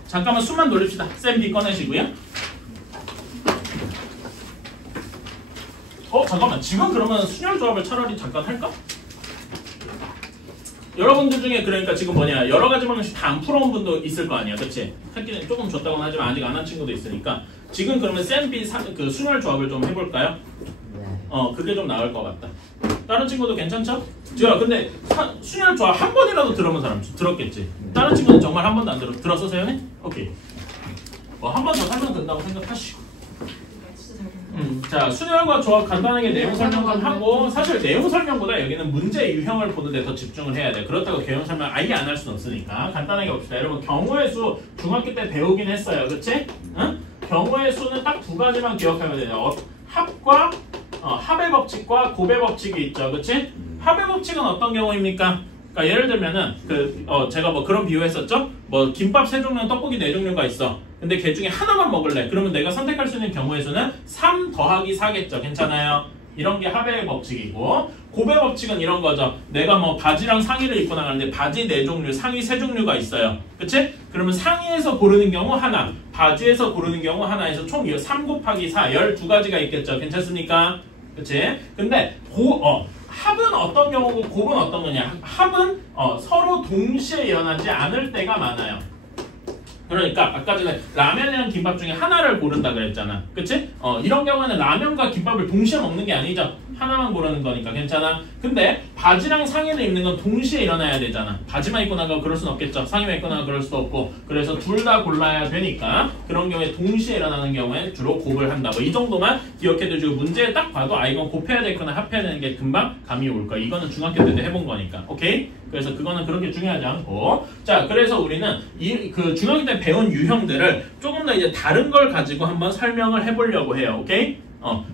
잠깐만 숨만 돌립시다. 쌤 B 꺼내시고요. 잠깐만, 지금 그러면 순열 조합을 차라리 잠깐 할까? 여러분들 중에 그러니까 지금 뭐냐, 여러 가지 방식 다 안 풀어온 분도 있을 거 아니야. 그치? 새끼는 조금 줬다고는 하지만 아직 안 한 친구도 있으니까 지금 그러면 쌤 B 그 순열 조합을 좀 해볼까요? 네. 그게 좀 나을 것 같다. 다른 친구도 괜찮죠? 제가 근데 순열 조합 한 번이라도 들어본 사람 들었겠지? 다른 친구는 정말 한 번도 안 들었어, 세연이? 오케이. 한 번 더 설명된다고 생각하시고. 자, 순열과 조합 간단하게 내용 설명 좀 하고, 사실 내용 설명보다 여기는 문제 유형을 보는 데 더 집중을 해야 돼. 그렇다고 개형 설명 아예 안 할 수는 없으니까 간단하게 봅시다. 여러분, 경우의 수 중학교 때 배우긴 했어요. 그치? 응? 경우의 수는 딱 두 가지만 기억하면 돼요. 합과 합의 법칙과 곱의 법칙이 있죠. 그치? 합의 법칙은 어떤 경우입니까? 그러니까 예를 들면은 제가 뭐 그런 비유했었죠? 뭐 김밥 3종류랑 떡볶이 4종류가 있어. 근데 걔 중에 하나만 먹을래. 그러면 내가 선택할 수 있는 경우의 수는 3 더하기 4겠죠. 괜찮아요? 이런 게 합의 법칙이고, 곱의 법칙은 이런 거죠. 내가 뭐 바지랑 상의를 입고 나가는데 바지 4종류, 상의 3종류가 있어요. 그치? 그러면 상의에서 고르는 경우 하나, 바지에서 고르는 경우 하나에서 총 3 곱하기 4, 12가지가 있겠죠. 괜찮습니까? 그치? 근데 합은 어떤 경우고 곱은 어떤 거냐? 합은 서로 동시에 일어나지 않을 때가 많아요. 그러니까 아까 전에 라면이랑 김밥 중에 하나를 고른다 그랬잖아. 그치? 이런 경우에는 라면과 김밥을 동시에 먹는 게 아니죠. 하나만 고르는 거니까 괜찮아. 근데 바지랑 상의를 입는 건 동시에 일어나야 되잖아. 바지만 입고 나가고 그럴 순 없겠죠. 상의만 입고 나가고 그럴 수도 없고. 그래서 둘 다 골라야 되니까 그런 경우에 동시에 일어나는 경우에 주로 곱을 한다. 뭐 이 정도만 기억해두시고 문제에 딱 봐도 아 이건 곱해야 되거나 합해야 되는 게 금방 감이 올 거야. 이거는 중학교 때도 해본 거니까. 오케이? 그래서 그거는 그렇게 중요하지 않고. 자, 그래서 우리는 그 중학교 때 배운 유형들을 조금 더 이제 다른 걸 가지고 한번 설명을 해보려고 해요. 오케이?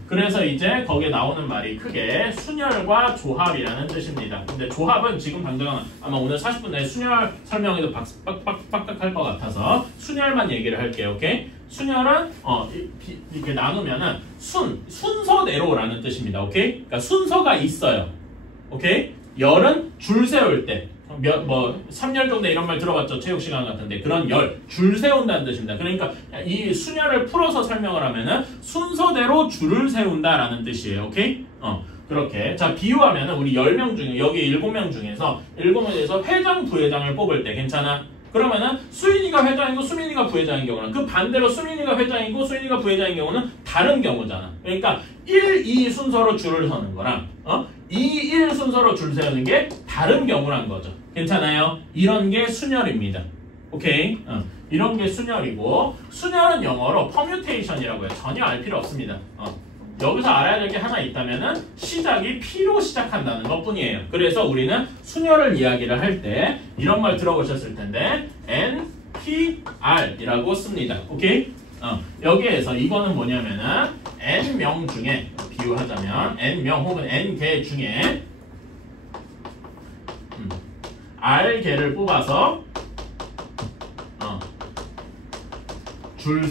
그래서 이제 거기에 나오는 말이 크게 순열과 조합이라는 뜻입니다. 근데 조합은 지금 당장 아마 오늘 40분 내에 순열 설명에도 빡빡 할 것 같아서 순열만 얘기를 할게요. 오케이? 순열은 이렇게 나누면은 순서대로라는 뜻입니다. 오케이? 그러니까 순서가 있어요. 오케이? 열은 줄 세울 때 3열 정도 이런 말 들어봤죠? 체육 시간 같은데 그런 열, 줄 세운다는 뜻입니다. 그러니까 이 순열을 풀어서 설명을 하면은 순서대로 줄을 세운다라는 뜻이에요. 오케이? 그렇게. 자, 비유하면은 우리 10명 중에 여기 7명 중에서 7명에서 회장, 부회장을 뽑을 때 괜찮아? 그러면은 수인이가 회장이고 수민이가 부회장인 경우는 그 반대로 수민이가 회장이고 수인이가 부회장인 경우는 다른 경우잖아. 그러니까 1, 2 순서로 줄을 서는 거랑 2, 1 순서로 줄 세우는 게 다른 경우란 거죠. 괜찮아요? 이런 게 순열입니다. 오케이? 이런 게 순열이고 순열은 영어로 permutation이라고 해요. 전혀 알 필요 없습니다. 여기서 알아야 될 게 하나 있다면은 시작이 P로 시작한다는 것 뿐이에요. 그래서 우리는 순열을 이야기를 할 때 이런 말 들어보셨을 텐데 NPR이라고 씁니다. 오케이? 여기에서 이거는 뭐냐면은 N명 중에 비유하자면 N명 혹은 N개 중에 R개를 뽑아서 줄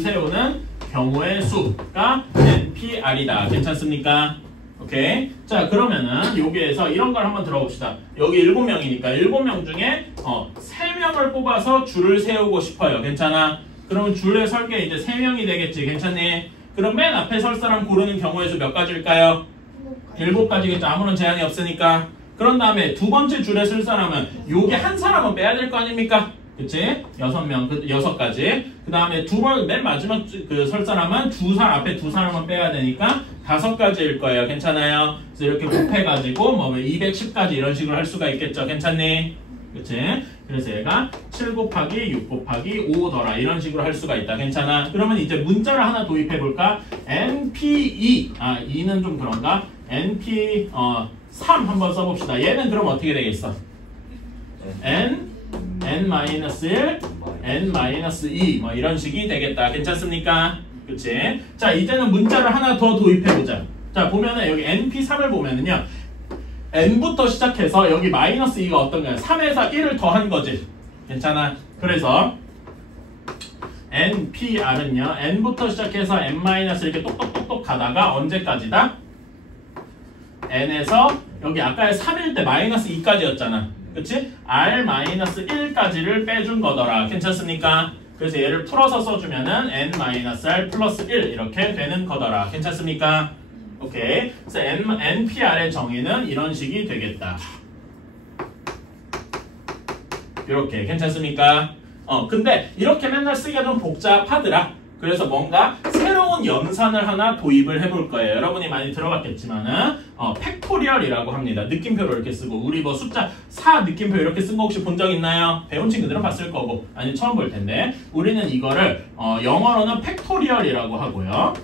세우는 경우의 수가 NPR이다. 괜찮습니까? 오케이. 자, 그러면은 여기에서 이런 걸 한번 들어봅시다. 여기 7명이니까 7명 중에 3명을 뽑아서 줄을 세우고 싶어요. 괜찮아? 그러면 줄에 설게 이제 3명이 되겠지. 괜찮니? 그럼 맨 앞에 설 사람 고르는 경우의 수 몇 가지일까요? 7가지겠죠. 아무런 제한이 없으니까. 그런 다음에 두 번째 줄에 쓸 사람은 요게 한 사람은 빼야 될 거 아닙니까? 그치? 6명, 6가지. 그 다음에 맨 마지막 설 사람은 앞에 두 사람은 빼야 되니까 5가지일 거예요. 괜찮아요? 그래서 이렇게 곱해가지고 210가지 이런 식으로 할 수가 있겠죠. 괜찮니? 그치? 그래서 얘가 7 곱하기 6 곱하기 5더라 이런 식으로 할 수가 있다. 괜찮아? 그러면 이제 문자를 하나 도입해볼까? NP2 2는 좀 그런가? NP 3 한번 써봅시다. 얘는 그럼 어떻게 되겠어? N-1, N-2 이런 식이 되겠다. 괜찮습니까? 그치? 자, 이제는 문자를 하나 더 도입해보자. 자, 보면은 여기 NP3을 보면은요 N부터 시작해서 여기 -2가 어떤 거야? 3에서 1을 더한 거지. 괜찮아? 그래서 NPR은요 N부터 시작해서 N- 이렇게 똑똑똑똑 가다가 언제까지다? N에서 여기 아까 3일 때 -2까지였잖아. 그치? R-1까지를 빼준 거더라. 괜찮습니까? 그래서 얘를 풀어서 써주면은 N-R 플러스 1 이렇게 되는 거더라. 괜찮습니까? 오케이. 그래서 NPR의 정의는 이런 식이 되겠다. 이렇게. 괜찮습니까? 근데 이렇게 맨날 쓰기가 좀 복잡하더라. 그래서 뭔가 새로운 연산을 하나 도입을 해볼 거예요. 여러분이 많이 들어봤겠지만은 팩토리얼이라고 합니다. 느낌표로 이렇게 쓰고 우리 숫자 4 느낌표 이렇게 쓴 거 혹시 본 적 있나요? 배운 친구들은 봤을 거고 아니 처음 볼 텐데 우리는 이거를 영어로는 팩토리얼이라고 하고요.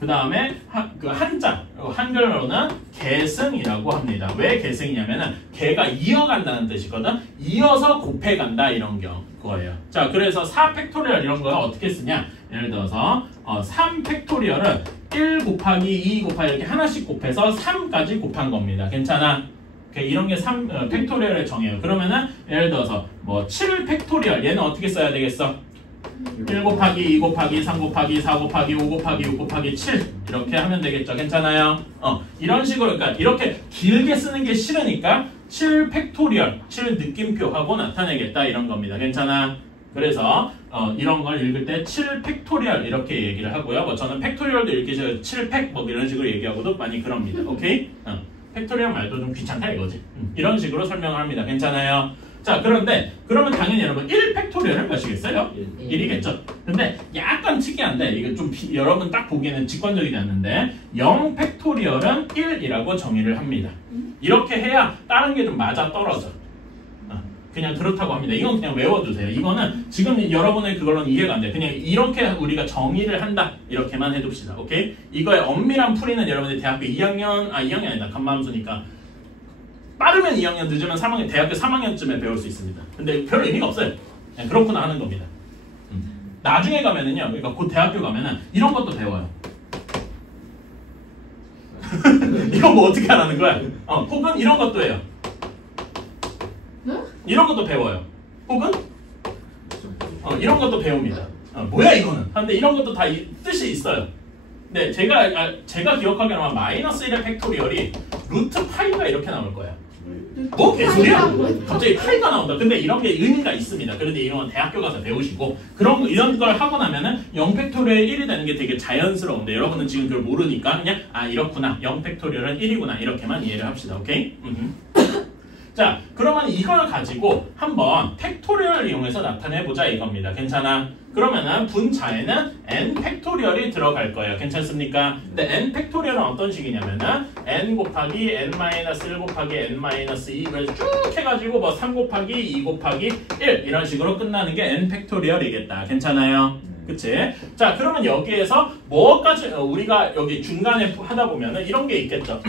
그 다음에 한자 한글로는 계승이라고 합니다. 왜 계승이냐면은 개가 이어간다는 뜻이거든. 이어서 곱해간다 이런 거예요. 자, 그래서 4 팩토리얼 이런 거 어떻게 쓰냐? 예를 들어서 3 팩토리얼은 1 곱하기 2 곱하기 이렇게 하나씩 곱해서 3까지 곱한 겁니다. 괜찮아? 이런 게 3 팩토리얼의 정의예요. 그러면은 예를 들어서 7 팩토리얼 얘는 어떻게 써야 되겠어? 1 곱하기 2 곱하기 3 곱하기 4 곱하기 5 곱하기 6 곱하기 7 이렇게 하면 되겠죠. 괜찮아요? 이런 식으로 그러니까 이렇게 길게 쓰는 게 싫으니까 7 팩토리얼 7 느낌표하고 나타내겠다 이런 겁니다. 괜찮아? 그래서 이런 걸 읽을 때 7 팩토리얼 이렇게 얘기를 하고요. 저는 팩토리얼도 읽기 싫어요. 7팩 이런 식으로 얘기하고도 많이 그럽니다. 오케이? 팩토리얼 말도 좀 귀찮다 이거지. 이런 식으로 설명을 합니다. 괜찮아요? 자, 그런데 그러면 당연히 여러분 1 팩토리얼을 몇이겠어요? 1이겠죠. 근데 약간 특이한데 이게 좀 여러분 딱 보기에는 직관적이지 않는데 0 팩토리얼은 1이라고 정의를 합니다. 이렇게 해야 다른 게 좀 맞아 떨어져. 그냥 그렇다고 합니다. 이건 그냥 외워두세요. 이거는 지금 여러분의 그걸로는 이해가 안 돼요. 그냥 이렇게 우리가 정의를 한다. 이렇게만 해둡시다. 오케이? 이거의 엄밀한 풀이는 여러분들 대학교 2학년, 2학년 아니다. 간마함수니까 빠르면 2학년, 늦으면 3학년, 대학교 3학년쯤에 배울 수 있습니다. 근데 별 의미가 없어요. 그냥 그렇구나 하는 겁니다. 나중에 가면은요, 그러니까 곧 대학교 가면은 이런 것도 배워요. 이건 뭐 어떻게 하라는 거야? 혹은 이런 것도 해요. 이런 것도 배워요. 혹은 이런 것도 배웁니다. 뭐야 이거는? 근데 이런 것도 다 뜻이 있어요. 근데 제가 기억하기로는 아마 마이너스 1의 팩토리얼이 루트 파이가 이렇게 나올 거예요. 뭐 개소리야? 갑자기 파이가 나온다. 근데 이런 게 의미가 있습니다. 그런데 이런 건 대학교 가서 배우시고 이런 걸 하고 나면은 0 팩토리얼 1이 되는 게 되게 자연스러운데 여러분은 지금 그걸 모르니까 그냥 이렇구나. 0 팩토리얼은 1이구나. 이렇게만 이해를 합시다. 오케이? 자, 그러면 이걸 가지고 한번 팩토리얼을 이용해서 나타내보자 이겁니다. 괜찮아? 그러면은 분자에는 n 팩토리얼이 들어갈 거예요. 괜찮습니까? 근데 n 팩토리얼은 어떤 식이냐면은 n 곱하기 n-1 곱하기 n-2를 쭉 해가지고 뭐 3 곱하기 2 곱하기 1 이런 식으로 끝나는 게 n 팩토리얼이겠다. 괜찮아요? 그치? 자, 그러면 여기에서 뭐까지 우리가 여기 중간에 하다 보면은 이런 게 있겠죠.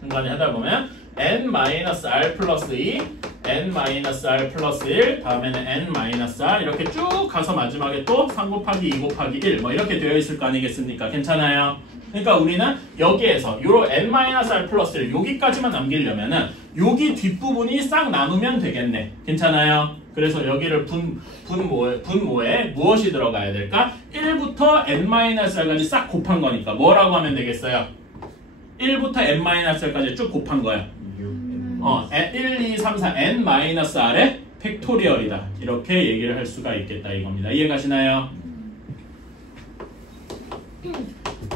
중간에 하다 보면 n-r 플러스 2, n-r 플러스 1, 다음에는 n-r 이렇게 쭉 가서 마지막에 또 3 곱하기 2 곱하기 1 뭐 이렇게 되어 있을 거 아니겠습니까? 괜찮아요? 그러니까 우리는 여기에서 요로 n-r 플러스 1 여기까지만 남기려면은 여기 뒷부분이 싹 남으면 되겠네. 괜찮아요? 그래서 여기를 분모에 무엇이 들어가야 될까? 1부터 n-r까지 싹 곱한 거니까 뭐라고 하면 되겠어요? 1부터 n-r까지 쭉 곱한 거야. 1, 2, 3, 4, n-r의 팩토리얼이다. 이렇게 얘기를 할 수가 있겠다 이겁니다. 이해가시나요?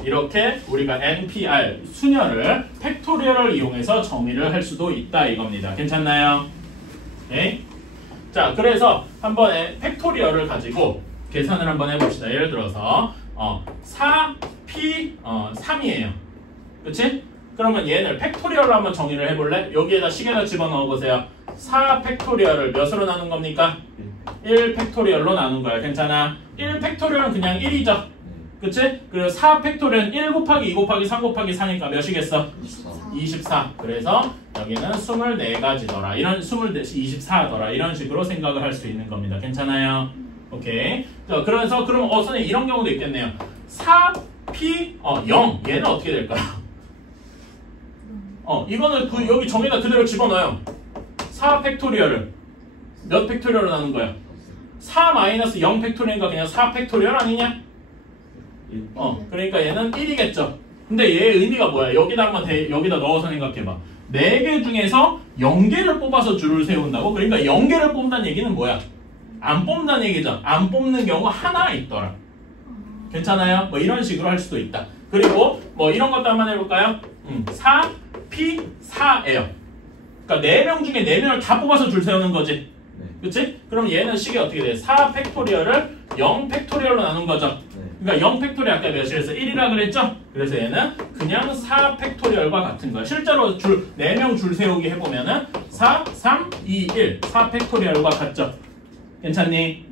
이렇게 우리가 NPR 수녀를 팩토리얼을 이용해서 정의를 할 수도 있다 이겁니다. 괜찮나요? 오케이? 자, 그래서 한번 팩토리얼을 가지고 계산을 한번 해봅시다. 예를 들어서 4p 3이에요. 그치? 그러면 얘를 팩토리얼로 한번 정의를 해볼래? 여기에다 식에다 집어넣어 보세요. 4 팩토리얼을 몇으로 나눈 겁니까? 1 팩토리얼로 나눈 거야. 괜찮아? 1 팩토리얼은 그냥 1이죠. 그치? 그리고 4 팩토리얼은 1 곱하기 2 곱하기 3 곱하기 4니까 몇이겠어? 24. 그래서 여기는 24가지더라. 이런 24더라. 이런 식으로 생각을 할 수 있는 겁니다. 괜찮아요? 오케이. 자, 그래서 그럼 선생님 이런 경우도 있겠네요. 4p 0 얘는 어떻게 될까요? 이거는 여기 정의다 그대로 집어넣어요. 4 팩토리얼을 몇 팩토리얼로 나눈 거야? 4 마이너스 0 팩토리얼인가 그냥 4 팩토리얼 아니냐? 그러니까 얘는 1이겠죠. 근데 얘의 의미가 뭐야? 여기다 넣어서 생각해봐. 4개 중에서 0개를 뽑아서 줄을 세운다고? 그러니까 0개를 뽑는다는 얘기는 뭐야? 안 뽑는다는 얘기죠. 안 뽑는 경우 하나 있더라. 괜찮아요? 뭐 이런 식으로 할 수도 있다. 그리고 뭐 이런 것도 한번 해볼까요? 4p4예요. 그러니까 4명 중에 4명을 다 뽑아서 줄 세우는 거지. 그치? 그럼 얘는 식이 어떻게 돼? 4 팩토리얼을 0 팩토리얼로 나눈 거죠. 그러니까 0 팩토리얼 아까 몇이랬어? 1이라 그랬죠? 그래서 얘는 그냥 4 팩토리얼과 같은 거야. 실제로 4명 줄 세우기 해보면은 4, 3, 2, 1 4 팩토리얼과 같죠? 괜찮니?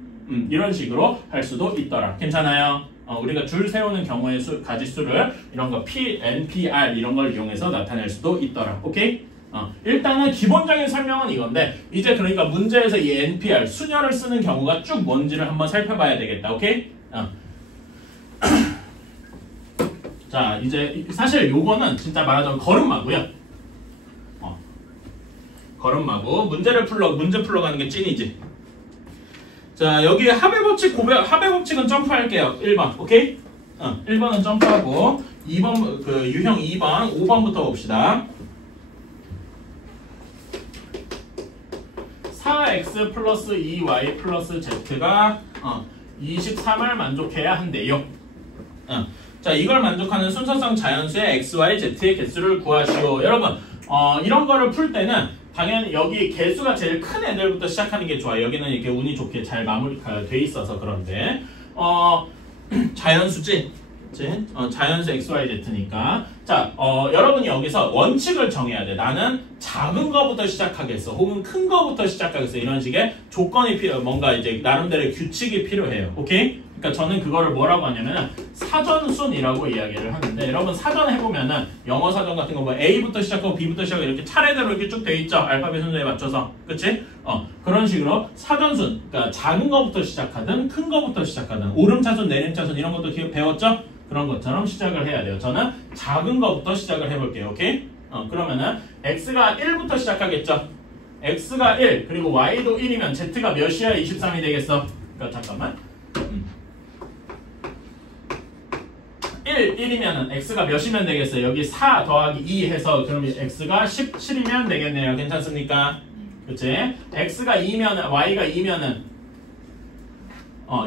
이런 식으로 할 수도 있더라. 괜찮아요? 우리가 줄 세우는 경우의 가지수를 이런 거 P, NPR 이런 걸 이용해서 나타낼 수도 있더라. 오케이? 일단은 기본적인 설명은 이건데 이제 그러니까 문제에서 이 NPR 수녀를 쓰는 경우가 쭉 뭔지를 한번 살펴봐야 되겠다. 오케이? 자, 이제 사실 요거는 진짜 말하자면 걸음마고요. 걸음마고 문제 풀러가는 게 찐이지. 자, 여기 합의 법칙은 점프할게요. 1번. 오케이? 1번은 점프하고 2번 유형 2번 5번부터 봅시다. 4x 플러스 2y 플러스 z가 23을 만족해야 한대요. 자, 이걸 만족하는 순서상 자연수의 x, y, z의 개수를 구하시오. 여러분, 이런 거를 풀 때는 당연히 여기 개수가 제일 큰 애들부터 시작하는 게 좋아요. 여기는 이렇게 운이 좋게 잘 마무리가 돼 있어서 그런데 자연수지? 그치? 자연수 XYZ니까 자, 여러분이 여기서 원칙을 정해야 돼. 나는 작은 거부터 시작하겠어. 혹은 큰 거부터 시작하겠어. 이런 식의 조건이 뭔가 이제 나름대로의 규칙이 필요해요. 오케이? 그러니까 저는 그거를 뭐라고 하냐면 사전순이라고 이야기를 하는데 여러분 사전 해보면은 영어 사전 같은 거 뭐 A부터 시작하고 B부터 시작하고 이렇게 차례대로 이렇게 쭉 돼 있죠. 알파벳 순서에 맞춰서. 그치? 그런 식으로 사전순. 그러니까 작은 거부터 시작하든 큰 거부터 시작하든 오름차순, 내림차순 이런 것도 배웠죠? 그런 것처럼 시작을 해야 돼요. 저는 작은 거부터 시작을 해볼게요. 오케이? 그러면은 X가 1부터 시작하겠죠? X가 1 그리고 Y도 1이면 Z가 몇이야 23이 되겠어? 그러니까 잠깐만 1이면은 X가 몇이면 되겠어요? 여기 4 더하기 2 해서 그러면 X가 17이면 되겠네요. 괜찮습니까? 그치? X가 2면 Y가 2면은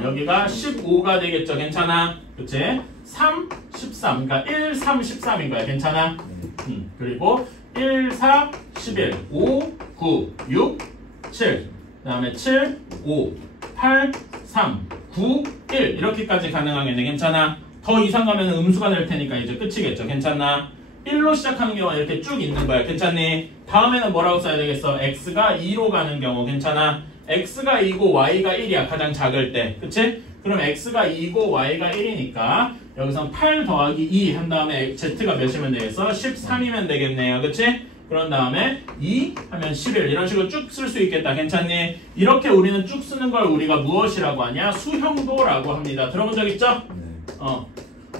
여기가 15가 되겠죠? 괜찮아? 그치? 3, 13 그러니까 1, 3, 13인 거야. 괜찮아? 그리고 1, 4, 11 5, 9, 6, 7 그 다음에 7, 5 8, 3, 9, 1 이렇게까지 가능하겠네. 괜찮아? 더 이상 가면 음수가 될 테니까 이제 끝이겠죠. 괜찮나? 1로 시작하는 경우가 이렇게 쭉 있는 거야. 괜찮니? 다음에는 뭐라고 써야 되겠어? X가 2로 가는 경우. 괜찮아? X가 2고 Y가 1이야. 가장 작을 때. 그치? 그럼 X가 2고 Y가 1이니까 여기서 8 더하기 2 한 다음에 Z가 몇이면 되겠어? 13이면 되겠네요. 그치? 그런 다음에 2 하면 11 이런 식으로 쭉 쓸 수 있겠다. 괜찮니? 이렇게 우리는 쭉 쓰는 걸 우리가 무엇이라고 하냐? 수형도라고 합니다. 들어본 적 있죠?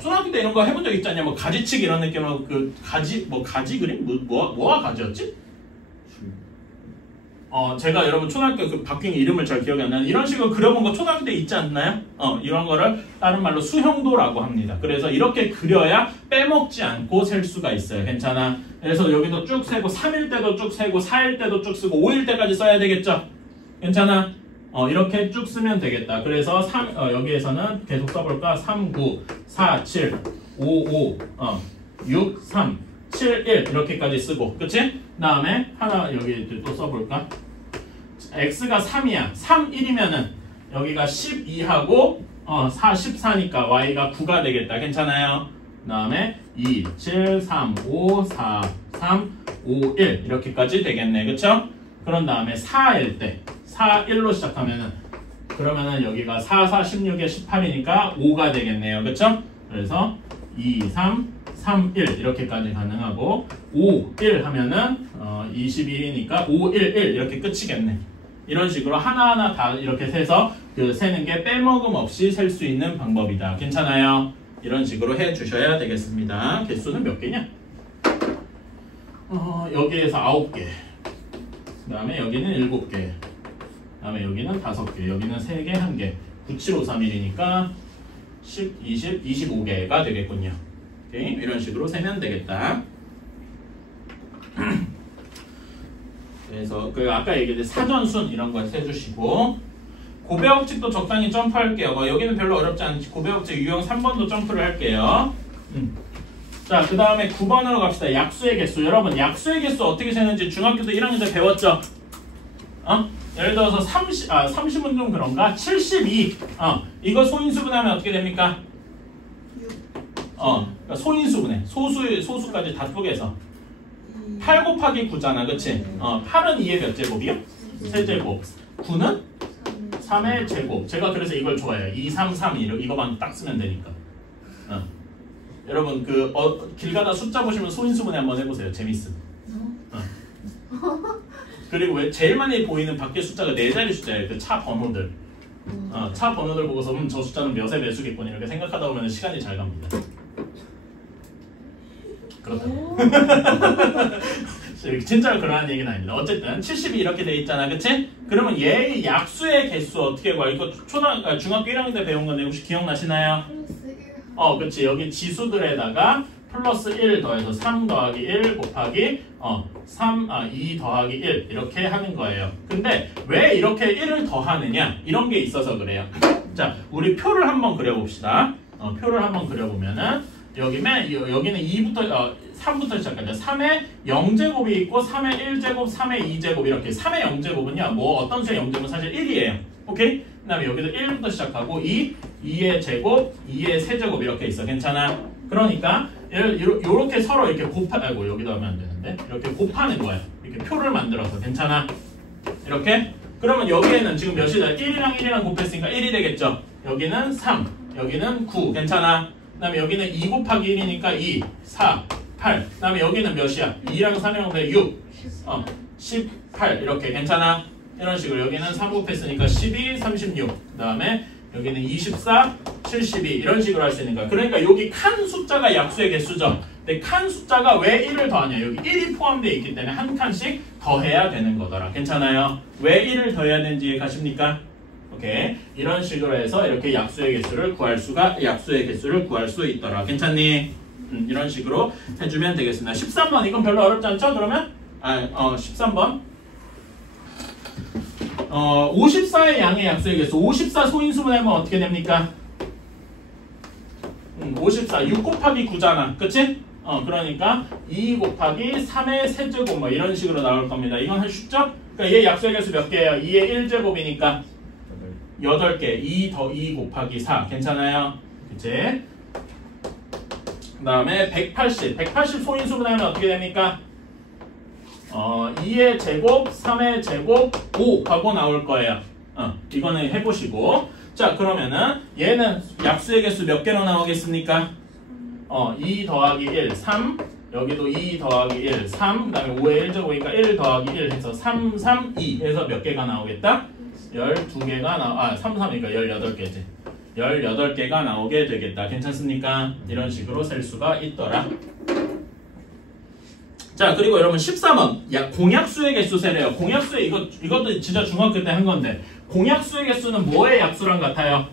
초등학교 때 이런 거 해본 적 있지 않냐? 뭐 가지치기 이런 느낌으로 그 가지 그림? 뭐가 가지였지? 제가 여러분 초등학교 그 바뀐 이름을 잘 기억이 안 나는 이런 식으로 그려본 거 초등학교 때 있지 않나요? 이런 거를 다른 말로 수형도라고 합니다. 그래서 이렇게 그려야 빼먹지 않고 셀 수가 있어요. 괜찮아? 그래서 여기도 쭉 세고 3일 때도 쭉 세고 4일 때도 쭉 쓰고 5일 때까지 써야 되겠죠? 괜찮아? 이렇게 쭉 쓰면 되겠다. 그래서 여기에서는 계속 써볼까? 3, 9, 4, 7, 5, 5, 6, 3, 7, 1 이렇게까지 쓰고 그치? 다음에 하나 여기 또 써볼까? X가 3이야. 3, 1이면은 여기가 12하고 4, 14니까 Y가 9가 되겠다. 괜찮아요? 그 다음에 2, 7, 3, 5, 4, 3, 5, 1 이렇게까지 되겠네. 그쵸? 그런 다음에 4일 때 4, 1로 시작하면은 그러면은 여기가 4, 4, 16에 18이니까 5가 되겠네요. 그쵸? 그래서 2, 3, 3, 1 이렇게까지 가능하고 5, 1 하면은 21이니까 5, 1, 1 이렇게 끝이겠네. 이런 식으로 하나하나 다 이렇게 세서 그 세는 게 빼먹음 없이 셀 수 있는 방법이다. 괜찮아요? 이런 식으로 해 주셔야 되겠습니다. 개수는 몇 개냐? 여기에서 9개. 그 다음에 여기는 7개. 그 다음에 여기는 5개. 여기는 3개, 1개. 9, 7, 5, 3, 1이니까 10, 20, 25개가 되겠군요. 오케이? 이런 식으로 세면 되겠다. 그래서 그 아까 얘기했던 사전순 이런 거 세주시고 고배업칙도 적당히 점프할게요. 여기는 별로 어렵지 않지. 고배업칙 유형 3번도 점프를 할게요. 자, 그 다음에 9번으로 갑시다. 약수의 개수. 여러분 약수의 개수 어떻게 세는지 중학교 때 1학년 때 배웠죠? 예를 들어서 30은 좀 그런가? 72. 이거 소인수분하면 어떻게 됩니까? 그러니까 소인수분해. 소수까지 다 쪼개서 8 곱하기 9잖아. 그치? 8은 2의 몇 제곱이요? 세제곱. 9는 3의 제곱. 제가 그래서 이걸 좋아해요. 2, 3, 3, 2 이거만 딱 쓰면 되니까. 여러분 길 가다 숫자 보시면 소인수분해 한번 해보세요. 재밌음. 그리고 왜 제일 많이 보이는 밖에 숫자가 4자리 숫자예요. 그 차 번호들. 차 번호들 보고서 저 숫자는 몇의 매수겠군 이렇게 생각하다 보면 시간이 잘 갑니다. 그렇다. 진짜로 그러한 얘기는 아닙니다. 어쨌든 72 이렇게 돼 있잖아. 그치? 그러면 얘의 약수의 개수 어떻게 구할? 이거 중학교 1학년 때 배운 건데 혹시 기억나시나요? 그치. 여기 지수들에다가 플러스 1 더해서 3 더하기 1 곱하기 2 더하기 1 이렇게 하는 거예요. 근데 왜 이렇게 1을 더하느냐? 이런 게 있어서 그래요. 자, 우리 표를 한번 그려봅시다. 표를 한번 그려보면은 여기는 2부터 3부터 시작하자. 3의 0제곱이 있고 3의 1제곱, 3의 2제곱 이렇게. 3의 0제곱은요. 뭐 어떤 수의 0제곱은 사실 1이에요. 오케이? 그 다음에 여기도 1부터 시작하고 2의 제곱, 2의 세제곱 이렇게 있어. 괜찮아? 그러니까 요렇게 서로 이렇게 아이고 여기다 하면 안 되는데 이렇게 곱하는 거야. 이렇게 표를 만들어서. 괜찮아? 이렇게? 그러면 여기에는 지금 몇이다? 1이랑 1이랑 곱했으니까 1이 되겠죠? 여기는 3, 여기는 9. 괜찮아? 그 다음에 여기는 2 곱하기 1이니까 2, 4, 8. 그 다음에 여기는 몇이야? 2랑 3이랑 곱해 6, 18. 이렇게. 괜찮아? 이런 식으로. 여기는 3 곱했으니까 12, 36. 그 다음에 여기는 24, 72. 이런 식으로 할 수 있는 거야. 그러니까 여기 칸 숫자가 약수의 개수죠. 근데 칸 숫자가 왜 1을 더하냐? 여기 1이 포함되어 있기 때문에 한 칸씩 더해야 되는 거더라. 괜찮아요? 왜 1을 더해야 되는지 이해가십니까? 오케이. 이런 식으로 해서 이렇게 약수의 개수를 구할 수 있더라. 괜찮니? 이런 식으로 해주면 되겠습니다. 13번 이건 별로 어렵지 않죠? 그러면 13번 54의 양의 약수의 개수. 54 소인수분해하면 어떻게 됩니까? 54 6 곱하기 9잖아. 그치? 그러니까 2 곱하기 3의 세제곱 뭐 이런 식으로 나올 겁니다. 이건 쉽죠? 그러니까 얘 약수의 개수 몇 개예요? 2의 1제곱이니까 8개. 2 더 2 곱하기 4. 괜찮아요? 그치? 그 다음에 180 소인수분하면 어떻게 됩니까? 2의 제곱, 3의 제곱, 5 하고 나올 거예요. 이거는 해보시고. 자, 그러면은 얘는 약수의 개수 몇 개로 나오겠습니까? 2 더하기 1, 3. 여기도 2 더하기 1, 3. 그 다음에 5의 1제곱이니까 1 더하기 1 해서 3, 3, 2 해서 몇 개가 나오겠다? 12개가 3, 3이니까 18개지. 18개가 나오게 되겠다. 괜찮습니까? 이런 식으로 셀 수가 있더라. 자, 그리고 여러분 13번 공약수의 개수 세래요. 공약수의 이것도 진짜 중학교 때 한 건데 공약수의 개수는 뭐의 약수랑 같아요?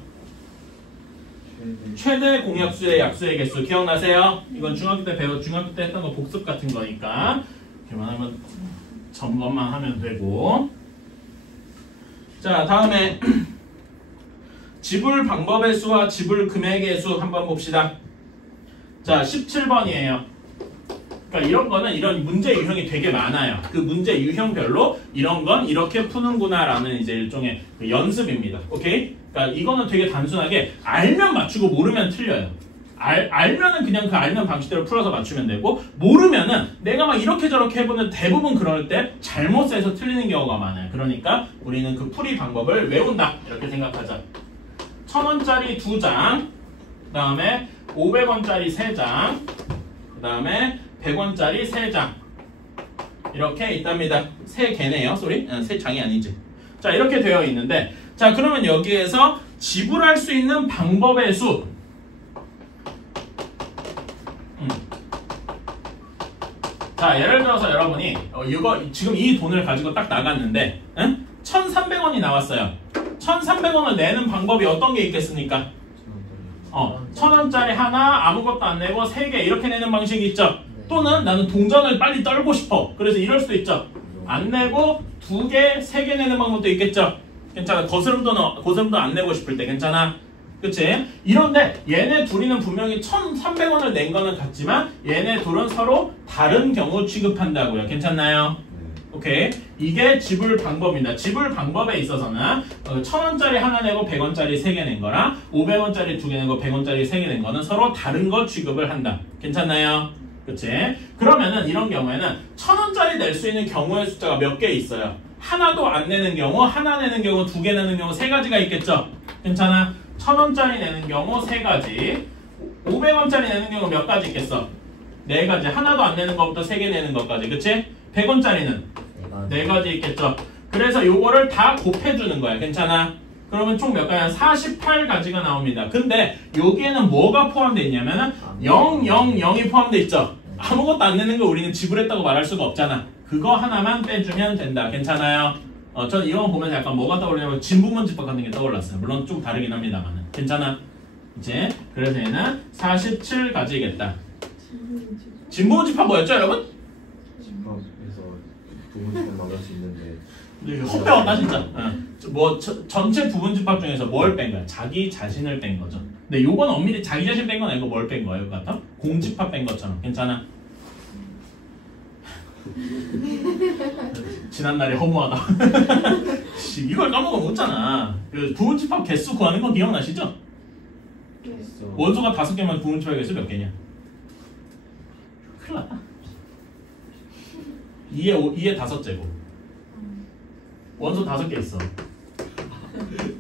최대 공약수의 약수의 개수 기억나세요? 이건 중학교 때 했던 거 복습 같은 거니까 이렇게만 하면 점검만 하면 되고. 자, 다음에 지불 방법의 수와 지불 금액의 수 한번 봅시다. 자, 17번이에요. 그러니까 이런 거는 이런 문제 유형이 되게 많아요. 그 문제 유형별로 이런 건 이렇게 푸는구나라는 이제 일종의 그 연습입니다. 오케이? 그러니까 이거는 되게 단순하게 알면 맞추고 모르면 틀려요. 알면은 그냥 그 알면 방식대로 풀어서 맞추면 되고 모르면은 내가 막 이렇게 저렇게 해보는 대부분 그럴 때 잘못 세서 틀리는 경우가 많아요. 그러니까 우리는 그 풀이 방법을 외운다 이렇게 생각하자. 1000원짜리 2장, 그 다음에 500원짜리 3장, 그 다음에 100원짜리 3장 이렇게 있답니다. 3개네요. 쏘리? 3장이 아니지. 자, 이렇게 되어 있는데 자, 그러면 여기에서 지불할 수 있는 방법의 수 자, 예를 들어서 여러분이 이거 지금 이 돈을 가지고 딱 나갔는데 1,300원이 나왔어요. 1,300원을 내는 방법이 어떤 게 있겠습니까? 1,000원짜리 하나 아무것도 안 내고 3개 이렇게 내는 방식이 있죠. 또는 나는 동전을 빨리 떨고 싶어. 그래서 이럴 수도 있죠. 안 내고 2개, 3개 내는 방법도 있겠죠. 괜찮아. 거스름돈 안 내고 싶을 때 괜찮아. 그치? 이런데 얘네 둘이는 분명히 1,300원을 낸 거는 같지만 얘네 둘은 서로 다른 경우 취급한다고요. 괜찮나요? 오케이. 이게 지불 방법입니다. 지불 방법에 있어서는 1,000원짜리 하나 내고 100원짜리 3개 낸 거랑 500원짜리 2개 내고 100원짜리 3개 낸 거는 서로 다른 거 취급을 한다. 괜찮나요? 그치? 그러면은 이런 경우에는 1,000원짜리 낼 수 있는 경우의 숫자가 몇 개 있어요. 하나도 안 내는 경우, 하나 내는 경우, 2개 내는 경우 3가지가 있겠죠? 괜찮아? 1,000원짜리 내는 경우 3가지, 500원짜리 내는 경우 몇 가지 있겠어? 4가지. 하나도 안 내는 것부터 3개 내는 것까지. 그치? 100원짜리는 4가지 있겠죠? 그래서 요거를 다 곱해주는 거야. 괜찮아? 그러면 총 몇 가지? 48가지가 나옵니다. 근데 여기에는 뭐가 포함되어 있냐면은 0, 0, 0이 포함되어 있죠? 아무것도 안 내는 거 우리는 지불했다고 말할 수가 없잖아. 그거 하나만 빼주면 된다. 괜찮아요? 전 이거 보면 약간 뭐가 떠오르냐면 진부문집합 같은 게 떠올랐어요. 물론 좀 다르긴 합니다만. 괜찮아? 이제 그래서 얘는 47가지겠다. 진부문집합 뭐였죠, 여러분? 집합에서 부분집합 나갈 수 있는데 헛배웠다 진짜. 전체 부분집합 중에서 뭘 뺀 거야? 자기 자신을 뺀 거죠. 근데 요건 엄밀히 자기 자신 뺀 건 아니고 뭘 뺀 거예요? 이거 같아? 공집합 뺀 것처럼. 괜찮아? 지난날이 허무하다. 이걸 까먹으면 웃잖아. 그 부분집합 개수 구하는 건 기억나시죠? 원소가 5개면 부분집합 개수 몇 개냐? 큰일 났다. 2의 5제곱. 원소 5개 있어.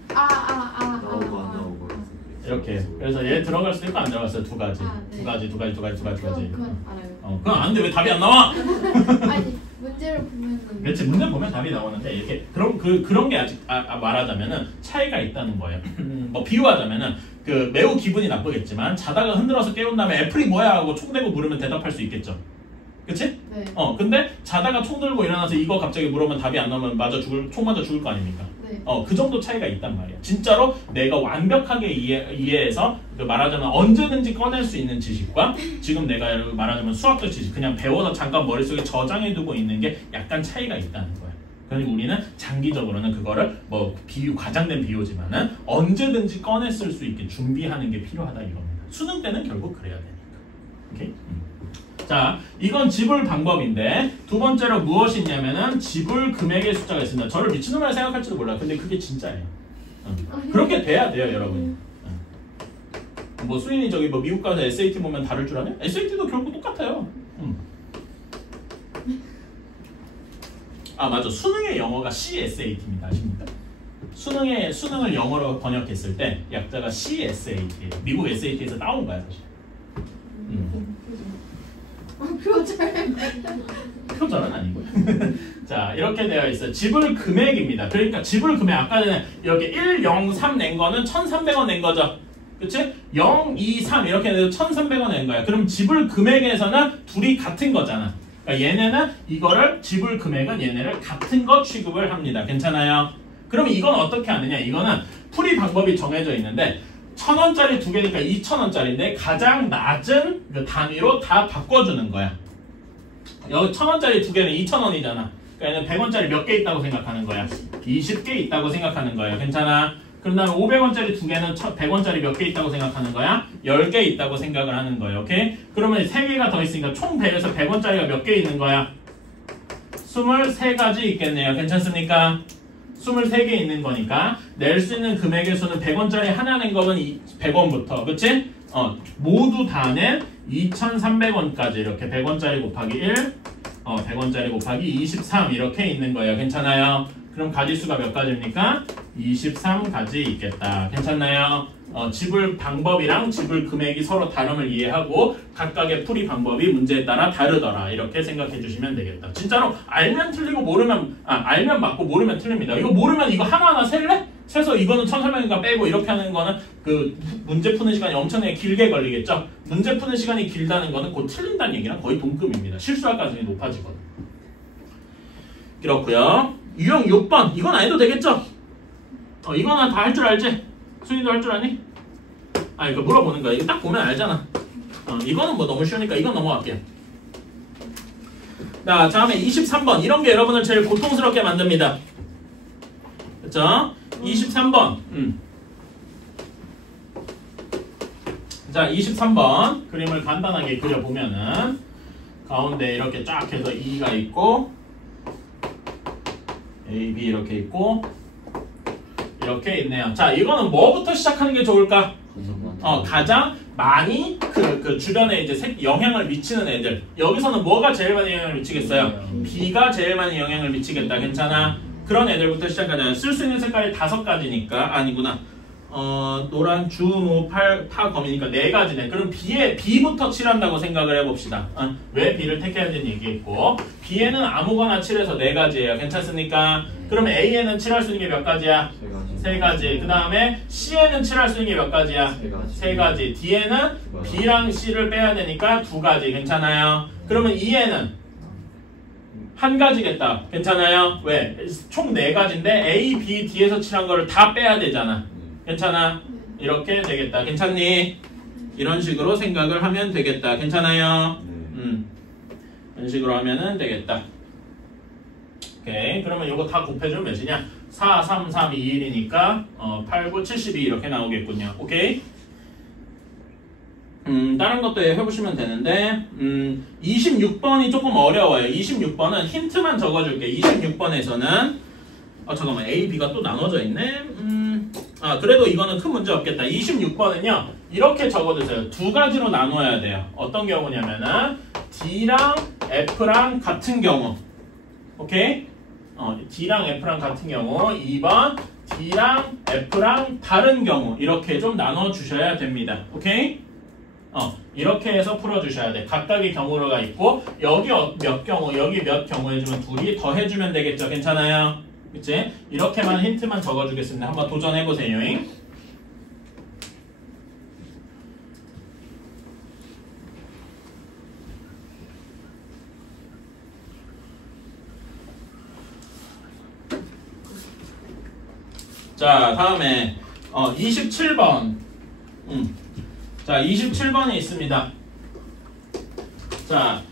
나오고 안 나오고 이렇게. 그래서 얘 들어갈 수도 있고 안 들어갔어요. 두 가지. 네. 두 가지. 그건 알아요. 그건 아는데 왜 답이 안 나와? 아니 문제를 보면은. 그렇지. 문제 보면 답이 나오는데 이렇게 그런 게 아직 말하자면은 차이가 있다는 거예요. 뭐 비유하자면은 그 매우 기분이 나쁘겠지만 자다가 흔들어서 깨운 다음에 애플이 뭐야 하고 총 대고 물으면 대답할 수 있겠죠. 그치? 네. 근데 자다가 총 들고 일어나서 이거 갑자기 물으면 답이 안 나오면 총 맞아 죽을 거 아닙니까? 네. 그 정도 차이가 있단 말이야. 진짜로 내가 완벽하게 이해해서 말하자면 언제든지 꺼낼 수 있는 지식과 지금 내가 말하자면 수학적 지식 그냥 배워서 잠깐 머릿속에 저장해두고 있는 게 약간 차이가 있다는 거야. 그러니까 우리는 장기적으로는 그거를 뭐 과장된 비유지만은 언제든지 꺼내 쓸 수 있게 준비하는 게 필요하다 이겁니다. 수능 때는 결국 그래야 되니까. 오케이? 자, 이건 지불 방법인데 두 번째로 무엇이 있냐면은 지불 금액의 숫자가 있습니다. 저를 미친놈이라 생각할지도 몰라요. 근데 그게 진짜예요. 그렇게 돼야 돼요, 여러분. 뭐 수인이 저기 뭐 미국 가서 SAT 보면 다를 줄 아냐? SAT도 결국 똑같아요. 아 맞아. 수능의 영어가 CSAT입니다. 아십니까? 수능을 영어로 번역했을 때 약자가 CSAT예요. 미국 SAT에서 따온 거야 사실. 표절은 아니고요. 자 이렇게 되어 있어요. 지불 금액입니다. 그러니까 지불 금액 아까 전에 이렇게 1, 0, 3 낸 거는 1,300원 낸 거죠. 그치? 0, 2, 3 이렇게 해서 1,300원 낸 거야. 그럼 지불 금액에서는 둘이 같은 거잖아. 그러니까 얘네는 이거를 지불 금액은 얘네를 같은 거 취급을 합니다. 괜찮아요? 그럼 이건 어떻게 하느냐? 이거는 풀이 방법이 정해져 있는데 1,000원짜리 두 개니까 2,000원짜리인데 가장 낮은 그 단위로 다 바꿔주는 거야. 여기 1,000원짜리 두 개는 2,000원이잖아. 그러니까 100원짜리 몇 개 있다고 생각하는 거야? 20개 있다고 생각하는 거예요. 괜찮아? 그럼 다음에 500원짜리 두 개는 100원짜리 몇 개 있다고 생각하는 거야? 10개 있다고 생각을 하는 거예요. 오케이? 그러면 3개가 더 있으니까 총 100에서 100원짜리가 몇 개 있는 거야? 23가지 있겠네요. 괜찮습니까? 23개 있는 거니까 낼 수 있는 금액의 수는 100원짜리 하나 낸 거는 100원부터 그치? 모두 다 낸 2,300원까지 이렇게 100원짜리 곱하기 1 100원짜리 곱하기 23 이렇게 있는 거예요. 괜찮아요? 그럼 가지수가 몇 가지입니까? 23가지 있겠다. 괜찮나요? 지불 방법이랑 지불 금액이 서로 다름을 이해하고 각각의 풀이 방법이 문제에 따라 다르더라. 이렇게 생각해 주시면 되겠다. 진짜로 알면 틀리고 모르면 알면 맞고 모르면 틀립니다. 이거 모르면 이거 하나하나 셀래? 세서 이거는 1,300원이니까 빼고 이렇게 하는 거는 그 문제 푸는 시간이 엄청나게 길게 걸리겠죠? 문제 푸는 시간이 길다는 거는 곧 틀린다는 얘기랑 거의 동급입니다. 실수할 가능성이 높아지거든. 그렇고요. 유형 6번 이건 안 해도 되겠죠? 이거는 다 할 줄 알지? 수인이도 할 줄 아니? 이거 물어보는 거야. 이거 딱 보면 알잖아. 이거는 뭐 너무 쉬우니까 이건 넘어갈게요. 자, 다음에 23번. 이런 게 여러분을 제일 고통스럽게 만듭니다. 그쵸? 23번. 자, 23번. 그림을 간단하게 그려보면은 가운데 이렇게 쫙 해서 E가 있고 A, B 이렇게 있고 이렇게 있네요. 자, 이거는 뭐부터 시작하는 게 좋을까? 가장 많이 그 주변에 이제 영향을 미치는 애들. 여기서는 뭐가 제일 많이 영향을 미치겠어요? B가 제일 많이 영향을 미치겠다. 괜찮아? 그런 애들부터 시작하잖아요. 쓸 수 있는 색깔이 5가지니까 아니구나. 노란, 주, 무, 파, 검이니까 4가지네. 그럼 B부터 칠한다고 생각을 해봅시다. 왜 B를 택해야 되는지 얘기했고 B에는 아무거나 칠해서 4가지예요. 괜찮습니까? 그러면 A에는 칠할 수 있는 게 몇 가지야? 3가지. 그 다음에 C에는 칠할 수 있는 게 몇 가지야? 3가지. D에는 B랑 C를 빼야 되니까 2가지. 괜찮아요? 그러면 E에는 1가지겠다. 괜찮아요? 왜? 총 4가지인데 A, B, D에서 칠한 거를 다 빼야 되잖아. 괜찮아? 이렇게 되겠다. 괜찮니? 이런 식으로 생각을 하면 되겠다. 괜찮아요? 이런 식으로 하면은 되겠다. 오케이. 그러면 이거 다 곱해주면 몇이냐? 4, 3, 3, 2, 1이니까 8, 9, 72 이렇게 나오겠군요. 오케이? 다른 것도 해보시면 되는데 26번이 조금 어려워요. 26번은 힌트만 적어줄게. 26번에서는 잠깐만 A, B가 또 나눠져 있네. 그래도 이거는 큰 문제 없겠다. 26번은요 이렇게 적어두세요. 두 가지로 나눠야 돼요. 어떤 경우냐면은 D랑 F랑 같은 경우, 오케이? D랑 F랑 같은 경우, 2번 D랑 F랑 다른 경우, 이렇게 좀 나눠주셔야 됩니다. 오케이? 이렇게 해서 풀어주셔야 돼. 각각의 경우가 있고 여기 몇 경우, 여기 몇 경우 해주면 둘이 더 해주면 되겠죠. 괜찮아요? 그치? 이렇게만 힌트만 적어주겠습니다. 한번 도전해보세요. 자, 다음에 27번. 자, 27번이 있습니다. 자,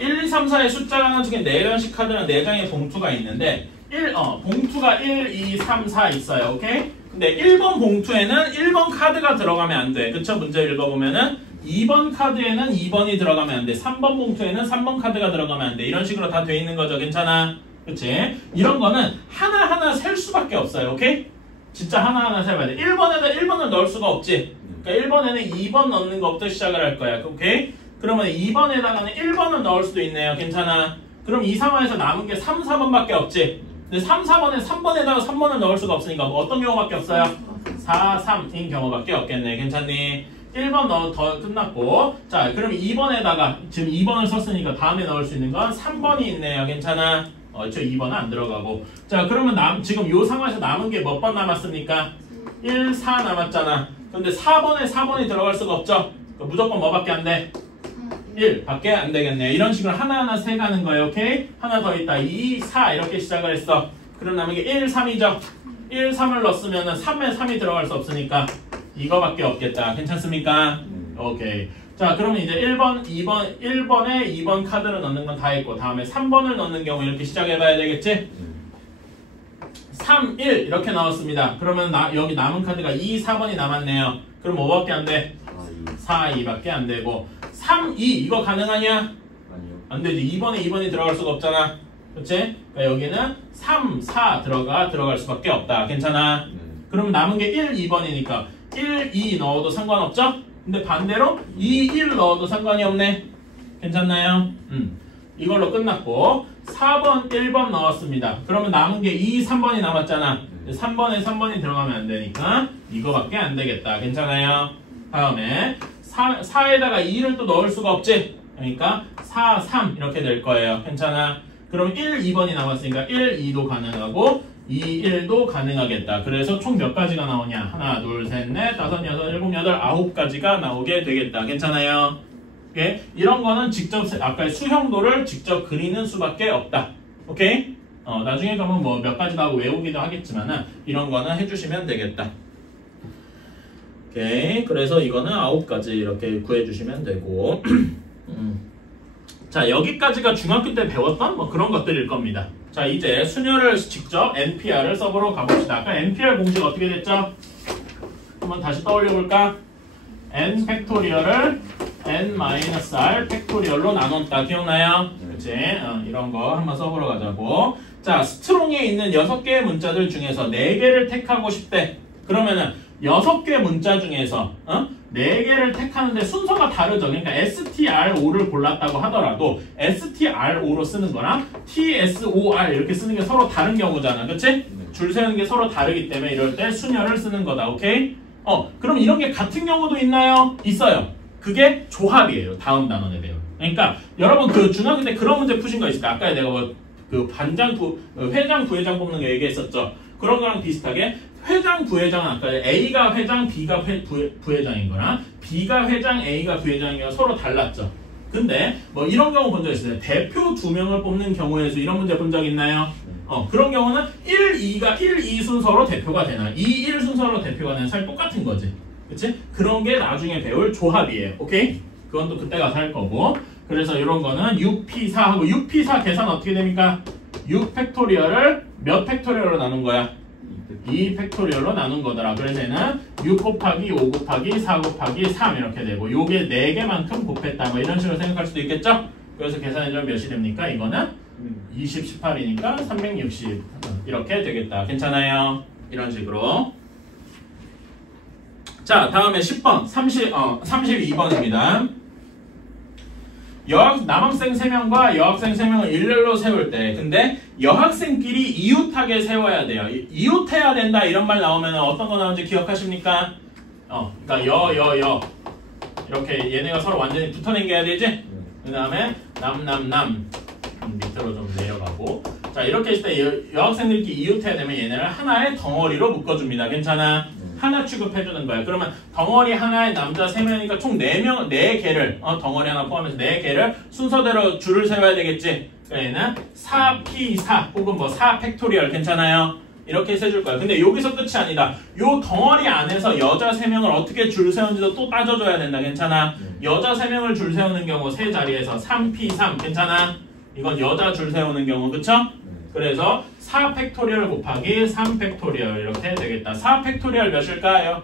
1, 2, 3, 4의 숫자가 하나 중에 4장씩 카드랑 4장의 봉투가 있는데 봉투가 1, 2, 3, 4 있어요. 오케이? 근데 1번 봉투에는 1번 카드가 들어가면 안 돼. 그쵸? 문제 읽어보면은 2번 카드에는 2번이 들어가면 안 돼. 3번 봉투에는 3번 카드가 들어가면 안 돼. 이런 식으로 다 돼 있는 거죠. 괜찮아? 그치? 이런 거는 하나하나 셀 수밖에 없어요. 오케이? 진짜 하나하나 세봐야 돼. 1번에다 1번을 넣을 수가 없지. 그러니까 1번에는 2번 넣는 것부터 시작을 할 거야. 오케이? 그러면 2번에다가는 1번을 넣을 수도 있네요. 괜찮아? 그럼 이 상황에서 남은 게 3, 4번밖에 없지. 근데 3, 4번에 3번에다가 3번을 넣을 수가 없으니까 어떤 경우밖에 없어요? 4, 3인 경우밖에 없겠네. 괜찮니? 1번 더 끝났고, 자, 그럼 2번에다가 지금 2번을 썼으니까 다음에 넣을 수 있는 건 3번이 있네요. 괜찮아? 저 2번은 안 들어가고. 자, 그러면 지금 요 상황에서 남은 게 몇 번 남았습니까? 1, 4 남았잖아. 근데 4번이 들어갈 수가 없죠? 무조건 뭐밖에 안 돼? 1 밖에 안 되겠네요. 이런 식으로 하나하나 세가는 거예요. 오케이? 하나 더 있다. 2, 4 이렇게 시작을 했어. 그럼 남은 게 1, 3이죠? 1, 3을 넣었으면 3에 3이 들어갈 수 없으니까 이거밖에 없겠다. 괜찮습니까? 오케이. 자, 그러면 이제 1번에 2번 카드를 넣는 건 다 했고, 다음에 3번을 넣는 경우 이렇게 시작해봐야 되겠지? 3, 1 이렇게 나왔습니다. 그러면 여기 남은 카드가 2, 4번이 남았네요. 그럼 뭐밖에 안 돼? 4, 2밖에 안 되고 3, 2 이거 가능하냐? 아니요. 안 되지. 2번에 2번이 들어갈 수가 없잖아. 그렇지? 그러니까 여기는 3, 4 들어갈 수밖에 없다. 괜찮아? 그럼 남은 게 1, 2번이니까 1, 2 넣어도 상관없죠? 근데 반대로 2, 1 넣어도 상관이 없네. 괜찮나요? 이걸로 끝났고 4번, 1번 넣었습니다. 그러면 남은 게 2, 3번이 남았잖아. 3번에 3번이 들어가면 안 되니까 이거밖에 안 되겠다. 괜찮아요? 다음에 4에다가 2를 또 넣을 수가 없지? 그러니까 4, 3 이렇게 될 거예요. 괜찮아? 그럼 1, 2번이 남았으니까 1, 2도 가능하고 2, 1도 가능하겠다. 그래서 총 몇 가지가 나오냐? 하나, 둘, 셋, 넷, 다섯, 여섯, 일곱, 여덟, 9가지가 나오게 되겠다. 괜찮아요? 오케이? 이런 거는 직접 아까 수형도를 직접 그리는 수밖에 없다. 오케이? 나중에 가면 뭐 몇 가지도 하고 외우기도 하겠지만은 이런 거는 해주시면 되겠다. 오케이? 그래서 이거는 9가지 이렇게 구해주시면 되고 자, 여기까지가 중학교 때 배웠던 뭐 그런 것들일 겁니다. 자, 이제 수녀를 직접 NPR을 써보러 가봅시다. 아까 NPR 공식 어떻게 됐죠? 한번 다시 떠올려 볼까? N 팩토리얼을 N-R 팩토리얼로 나눴다. 기억나요? 그치? 이런 거 한번 써보러 가자고. 자, 스트롱에 있는 6개의 문자들 중에서 4개를 택하고 싶대. 그러면은 6개 문자 중에서 4개를 택하는데 순서가 다르죠. 그러니까 STRO를 골랐다고 하더라도 STRO로 쓰는 거랑 TSOR 이렇게 쓰는 게 서로 다른 경우잖아. 그치? 줄 세우는 게 서로 다르기 때문에 이럴 때 수녀를 쓰는 거다. 오케이? 그럼 이런 게 같은 경우도 있나요? 있어요. 그게 조합이에요. 다음 단원에 대요. 그러니까 여러분 그 중학교 때 그런 문제 푸신 거 있을까? 아까 내가 그 회장, 부회장 뽑는 거 얘기했었죠. 그런 거랑 비슷하게 회장, 부회장은 아까 A가 회장, B가 부회장인 거랑 B가 회장, A가 부회장인 거랑 서로 달랐죠. 근데 뭐 이런 경우 본 적 있어요. 대표 2명을 뽑는 경우에서 이런 문제 본 적 있나요? 그런 경우는 1, 2가 1, 2 순서로 대표가 되나 2, 1 순서로 대표가 되나 사실 똑같은 거지. 그치? 그런 게 나중에 배울 조합이에요. 오케이? 그건 또 그때 가서 할 거고. 그래서 이런 거는 6P4 하고 6P4 계산 어떻게 됩니까? 6 팩토리얼을 몇 팩토리얼로 나눈 거야? 2 팩토리얼로 나눈 거더라. 그래서 얘는 6 곱하기 5 곱하기 4 곱하기 3 이렇게 되고 요게 4개만큼 곱했다. 뭐 이런 식으로 생각할 수도 있겠죠? 그래서 계산해주면 몇이 됩니까? 이거는 20, 18이니까 360 이렇게 되겠다. 괜찮아요? 이런 식으로. 자, 다음에 10번 32번입니다. 남학생 3명과 여학생 3명을 일렬로 세울 때 근데 여학생끼리 이웃하게 세워야 돼요. 이웃해야 된다 이런 말 나오면 어떤 거 나오는지 기억하십니까? 그러니까 여 이렇게 얘네가 서로 완전히 붙어당겨야 되지? 그 다음에 남 밑으로 좀 내려가고 자 이렇게 했을 때 여학생들끼리 이웃해야 되면 얘네를 하나의 덩어리로 묶어줍니다. 괜찮아? 하나 취급해주는 거야. 그러면 덩어리 하나에 남자 3명이니까 총 4개를 덩어리 하나 포함해서 4개를 순서대로 줄을 세워야 되겠지. 그러니까 얘는 4p4 혹은 뭐 4 팩토리얼 괜찮아요? 이렇게 세줄 거야. 근데 여기서 끝이 아니다. 요 덩어리 안에서 여자 3명을 어떻게 줄 세우는지도 또 따져줘야 된다. 괜찮아? 여자 3명을 줄 세우는 경우 세 자리에서 3p3 괜찮아? 이건 여자 줄 세우는 경우 그쵸? 그래서 4 팩토리얼 곱하기 3 팩토리얼 이렇게 되겠다. 4 팩토리얼 몇일까요?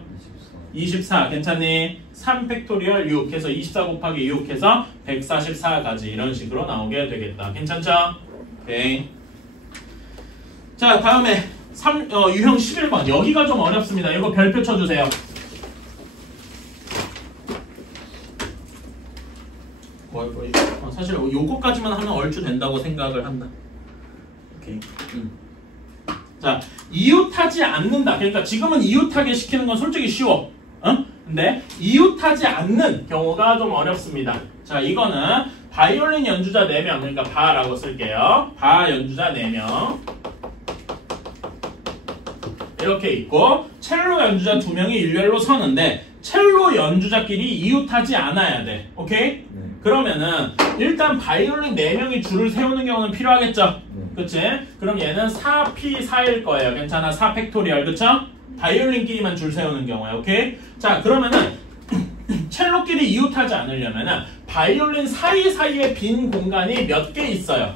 24 괜찮니? 3 팩토리얼 6 해서 24 곱하기 6 해서 144까지 이런 식으로 나오게 되겠다. 괜찮죠? 오케이. 자 다음에 유형 11번 여기가 좀 어렵습니다. 이거 별표 쳐주세요. 사실 요거까지만 하면 얼추 된다고 생각을 한다. 오케이. 자, 이웃하지 않는다. 그러니까 지금은 이웃하게 시키는 건 솔직히 쉬워. 근데 이웃하지 않는 경우가 좀 어렵습니다. 자, 이거는 바이올린 연주자 4명, 그러니까 바라고 쓸게요. 바 연주자 4명. 이렇게 있고 첼로 연주자 2명이 일렬로 서는데 첼로 연주자끼리 이웃하지 않아야 돼. 오케이? 그러면은 일단 바이올린 4명이 줄을 세우는 경우는 필요하겠죠? 그치? 그럼 얘는 4p4일 거예요. 괜찮아? 4 팩토리얼 그쵸? 바이올린끼리만 줄 세우는 경우에 오케이? 자 그러면은 첼로끼리 이웃하지 않으려면은 바이올린 사이사이에 빈 공간이 몇 개 있어요?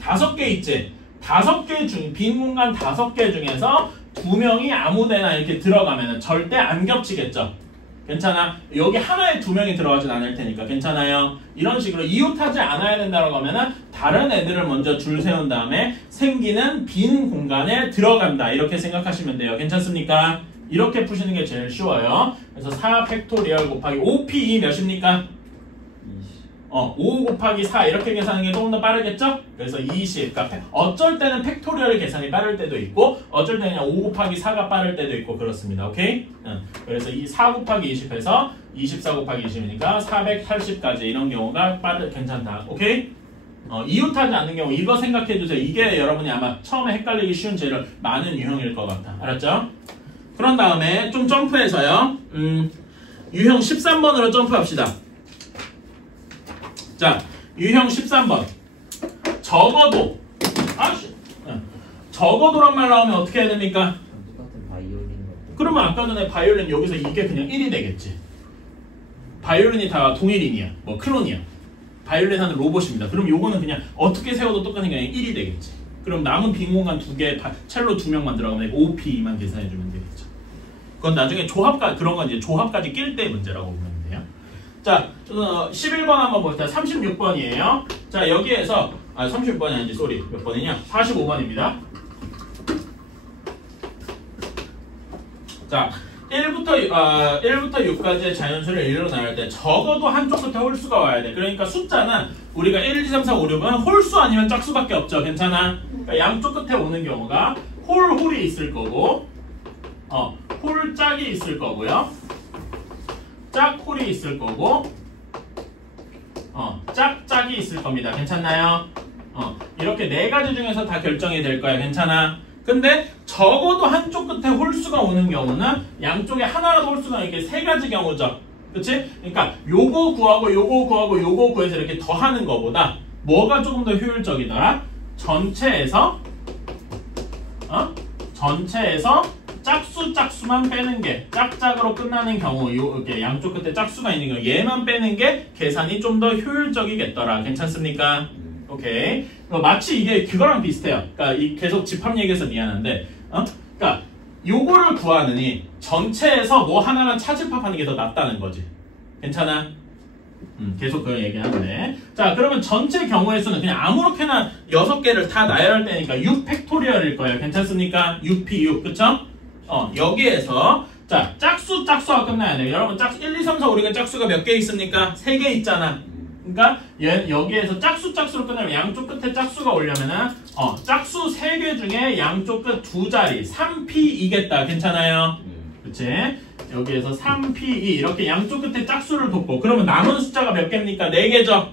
5개 있지? 5개 중 빈 공간 5개 중에서 2명이 아무데나 이렇게 들어가면은 절대 안 겹치겠죠? 괜찮아? 여기 하나에 2명이 들어가진 않을 테니까 괜찮아요? 이런 식으로 이웃하지 않아야 된다고 하면은 다른 애들을 먼저 줄 세운 다음에 생기는 빈 공간에 들어간다 이렇게 생각하시면 돼요. 괜찮습니까? 이렇게 푸시는 게 제일 쉬워요. 그래서 4 팩토리얼 곱하기 5p2 몇입니까? 5 곱하기 4 이렇게 계산하는 게 조금 더 빠르겠죠? 그래서 20 그러니까 어쩔 때는 팩토리얼 계산이 빠를 때도 있고 어쩔 때는 그냥 5 곱하기 4가 빠를 때도 있고 그렇습니다. 오케이? 그래서 이 4 곱하기 20에서 24 곱하기 20이니까 480까지 이런 경우가 괜찮다. 오케이? 이웃하지 않는 경우 이거 생각해주세요. 이게 여러분이 아마 처음에 헷갈리기 쉬운 제일 많은 유형일 것 같아. 알았죠? 그런 다음에 좀 점프해서요. 유형 13번으로 점프합시다. 자, 유형 13번. 적어도란 말 나오면 어떻게 해야 됩니까? 똑같은 바이올린 그러면 아까 전에 바이올린 여기서 이게 그냥 1이 되겠지. 바이올린이 다 동일인이야. 뭐 클론이야. 바이올린 하는 로봇입니다. 그럼 요거는 그냥 어떻게 세워도 똑같은 게 아니라 1이 되겠지. 그럼 남은 빈 공간 2개, 첼로 2명만 들어가면 5P만 계산해주면 되겠죠. 그건 나중에 그런 건 이제 조합까지 낄 때 문제라고 보면 돼요. 자, 11번 한번 봅시다. 36번이에요. 자, 여기에서 36번이 아니지, 쏘리. 몇 번이냐? 45번입니다. 자, 1부터 6까지의 자연수를 1로 나눌 때 적어도 한쪽 끝에 홀수가 와야 돼. 그러니까 짝수는 우리가 1, 2, 3, 4, 5, 6은 홀수 아니면 짝수밖에 없죠. 괜찮아? 그러니까 양쪽 끝에 오는 경우가 홀이 있을 거고 홀짝이 있을 거고요. 짝홀이 있을 거고 짝짝이 있을 겁니다. 괜찮나요? 이렇게 4가지 중에서 다 결정이 될 거야. 괜찮아? 근데 적어도 한쪽 끝에 홀수가 오는 경우는 양쪽에 하나라도 홀수가 이렇게 3가지 경우죠. 그치? 그러니까 요거 구하고 요거 구하고 요거 구해서 이렇게 더하는 거보다 뭐가 조금 더 효율적이더라? 전체에서 짝수만 빼는 게 짝짝으로 끝나는 경우 이렇게 양쪽 끝에 짝수가 있는 경우 얘만 빼는 게 계산이 좀 더 효율적이겠더라. 괜찮습니까? 오케이. 마치 이게 그거랑 비슷해요. 그러니까 계속 집합 얘기해서 미안한데 그러니까 요거를 구하느니 전체에서 뭐 하나만 차집합하는 게 더 낫다는 거지. 괜찮아? 계속 그런 얘기하는데. 자, 그러면 전체 경우의 수는 그냥 아무렇게나 6개를 다 나열할 때니까 6 팩토리얼일 거예요. 괜찮습니까? 6p6, 그쵸? 여기에서 자, 짝수가 끝나야 돼요. 여러분 짝수 1, 2, 3, 4, 5, 6은 짝수가 몇 개 있습니까? 3개 있잖아. 그러니까 여기에서 짝수로 끝나면 양쪽 끝에 짝수가 오려면은 짝수 3개 중에 양쪽 끝 2자리 3p이겠다. 괜찮아요? 그치? 여기에서 3p2 이렇게 양쪽 끝에 짝수를 뒀고 그러면 남은 숫자가 몇 개입니까? 4개죠?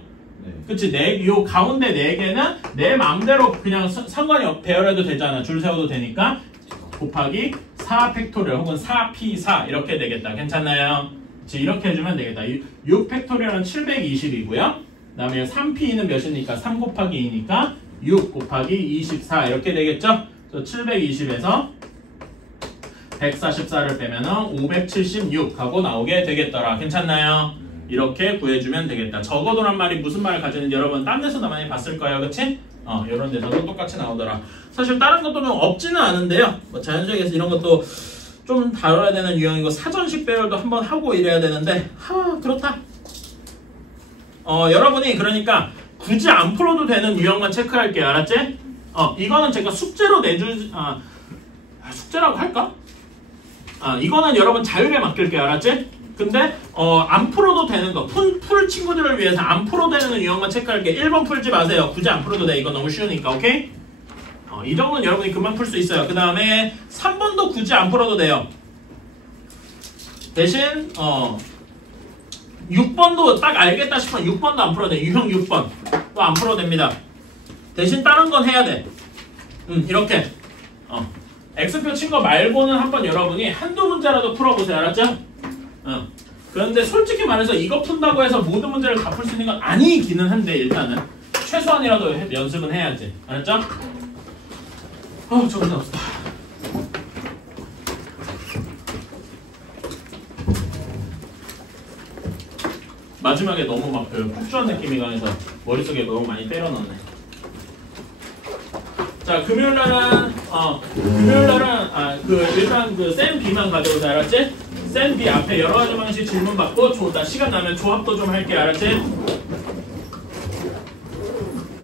그치? 요 가운데 4개는 내 마음대로 그냥 상관이 배열해도 되잖아. 줄 세워도 되니까 곱하기 4 팩토리얼 혹은 4p4 이렇게 되겠다. 괜찮나요? 그치? 이렇게 해주면 되겠다. 6 팩토리얼은 720이고요. 그 다음에 3p는 몇이니까 3 곱하기 2니까 6 곱하기 24 이렇게 되겠죠? 720에서 144를 빼면은 576 하고 나오게 되겠더라. 괜찮나요? 이렇게 구해주면 되겠다. 적어도란 말이 무슨 말을 가지는지 여러분 딴 데서도 많이 봤을 거예요. 그치? 이런 데서도 똑같이 나오더라. 사실 다른 것도 좀 없지는 않은데요. 뭐 자연수학에서 이런 것도 좀 다뤄야 되는 유형이고 사전식 배열도 한번 하고 이래야 되는데 그렇다. 여러분이 그러니까 굳이 안 풀어도 되는 유형만 체크할게요. 알았지? 이거는 제가 숙제로 숙제라고 할까? 이거는 여러분 자율에 맡길게요. 알았지? 근데 안 풀어도 되는 거 풀 친구들을 위해서 안 풀어도 되는 유형만 체크할게. 1번 풀지 마세요. 굳이 안 풀어도 돼. 이거 너무 쉬우니까. 오케이? 이 정도는 여러분이 금방 풀 수 있어요. 그 다음에 3번도 굳이 안 풀어도 돼요. 대신 6번도 딱 알겠다 싶으면 6번도 안 풀어도 돼. 유형 6번 또 안 풀어도 됩니다. 대신 다른 건 해야 돼. 이렇게 X표 친 거 말고는 한번 여러분이 한두 문제라도 풀어보세요. 알았죠? 그런데 솔직히 말해서 이거 푼다고 해서 모든 문제를 다 풀 수 있는 건 아니기는 한데 일단은 최소한이라도 연습은 해야지. 알았죠? 정신없어. 마지막에 너무 막 폭주한 느낌이 강해서 머릿속에 너무 많이 때려 넣네. 자, 금요일날은 일단 쌤 B만 가져오자. 알았지? 쌤 B 앞에 여러 가지 방식 질문 받고 시간 나면 조합도 좀 할게. 알았지?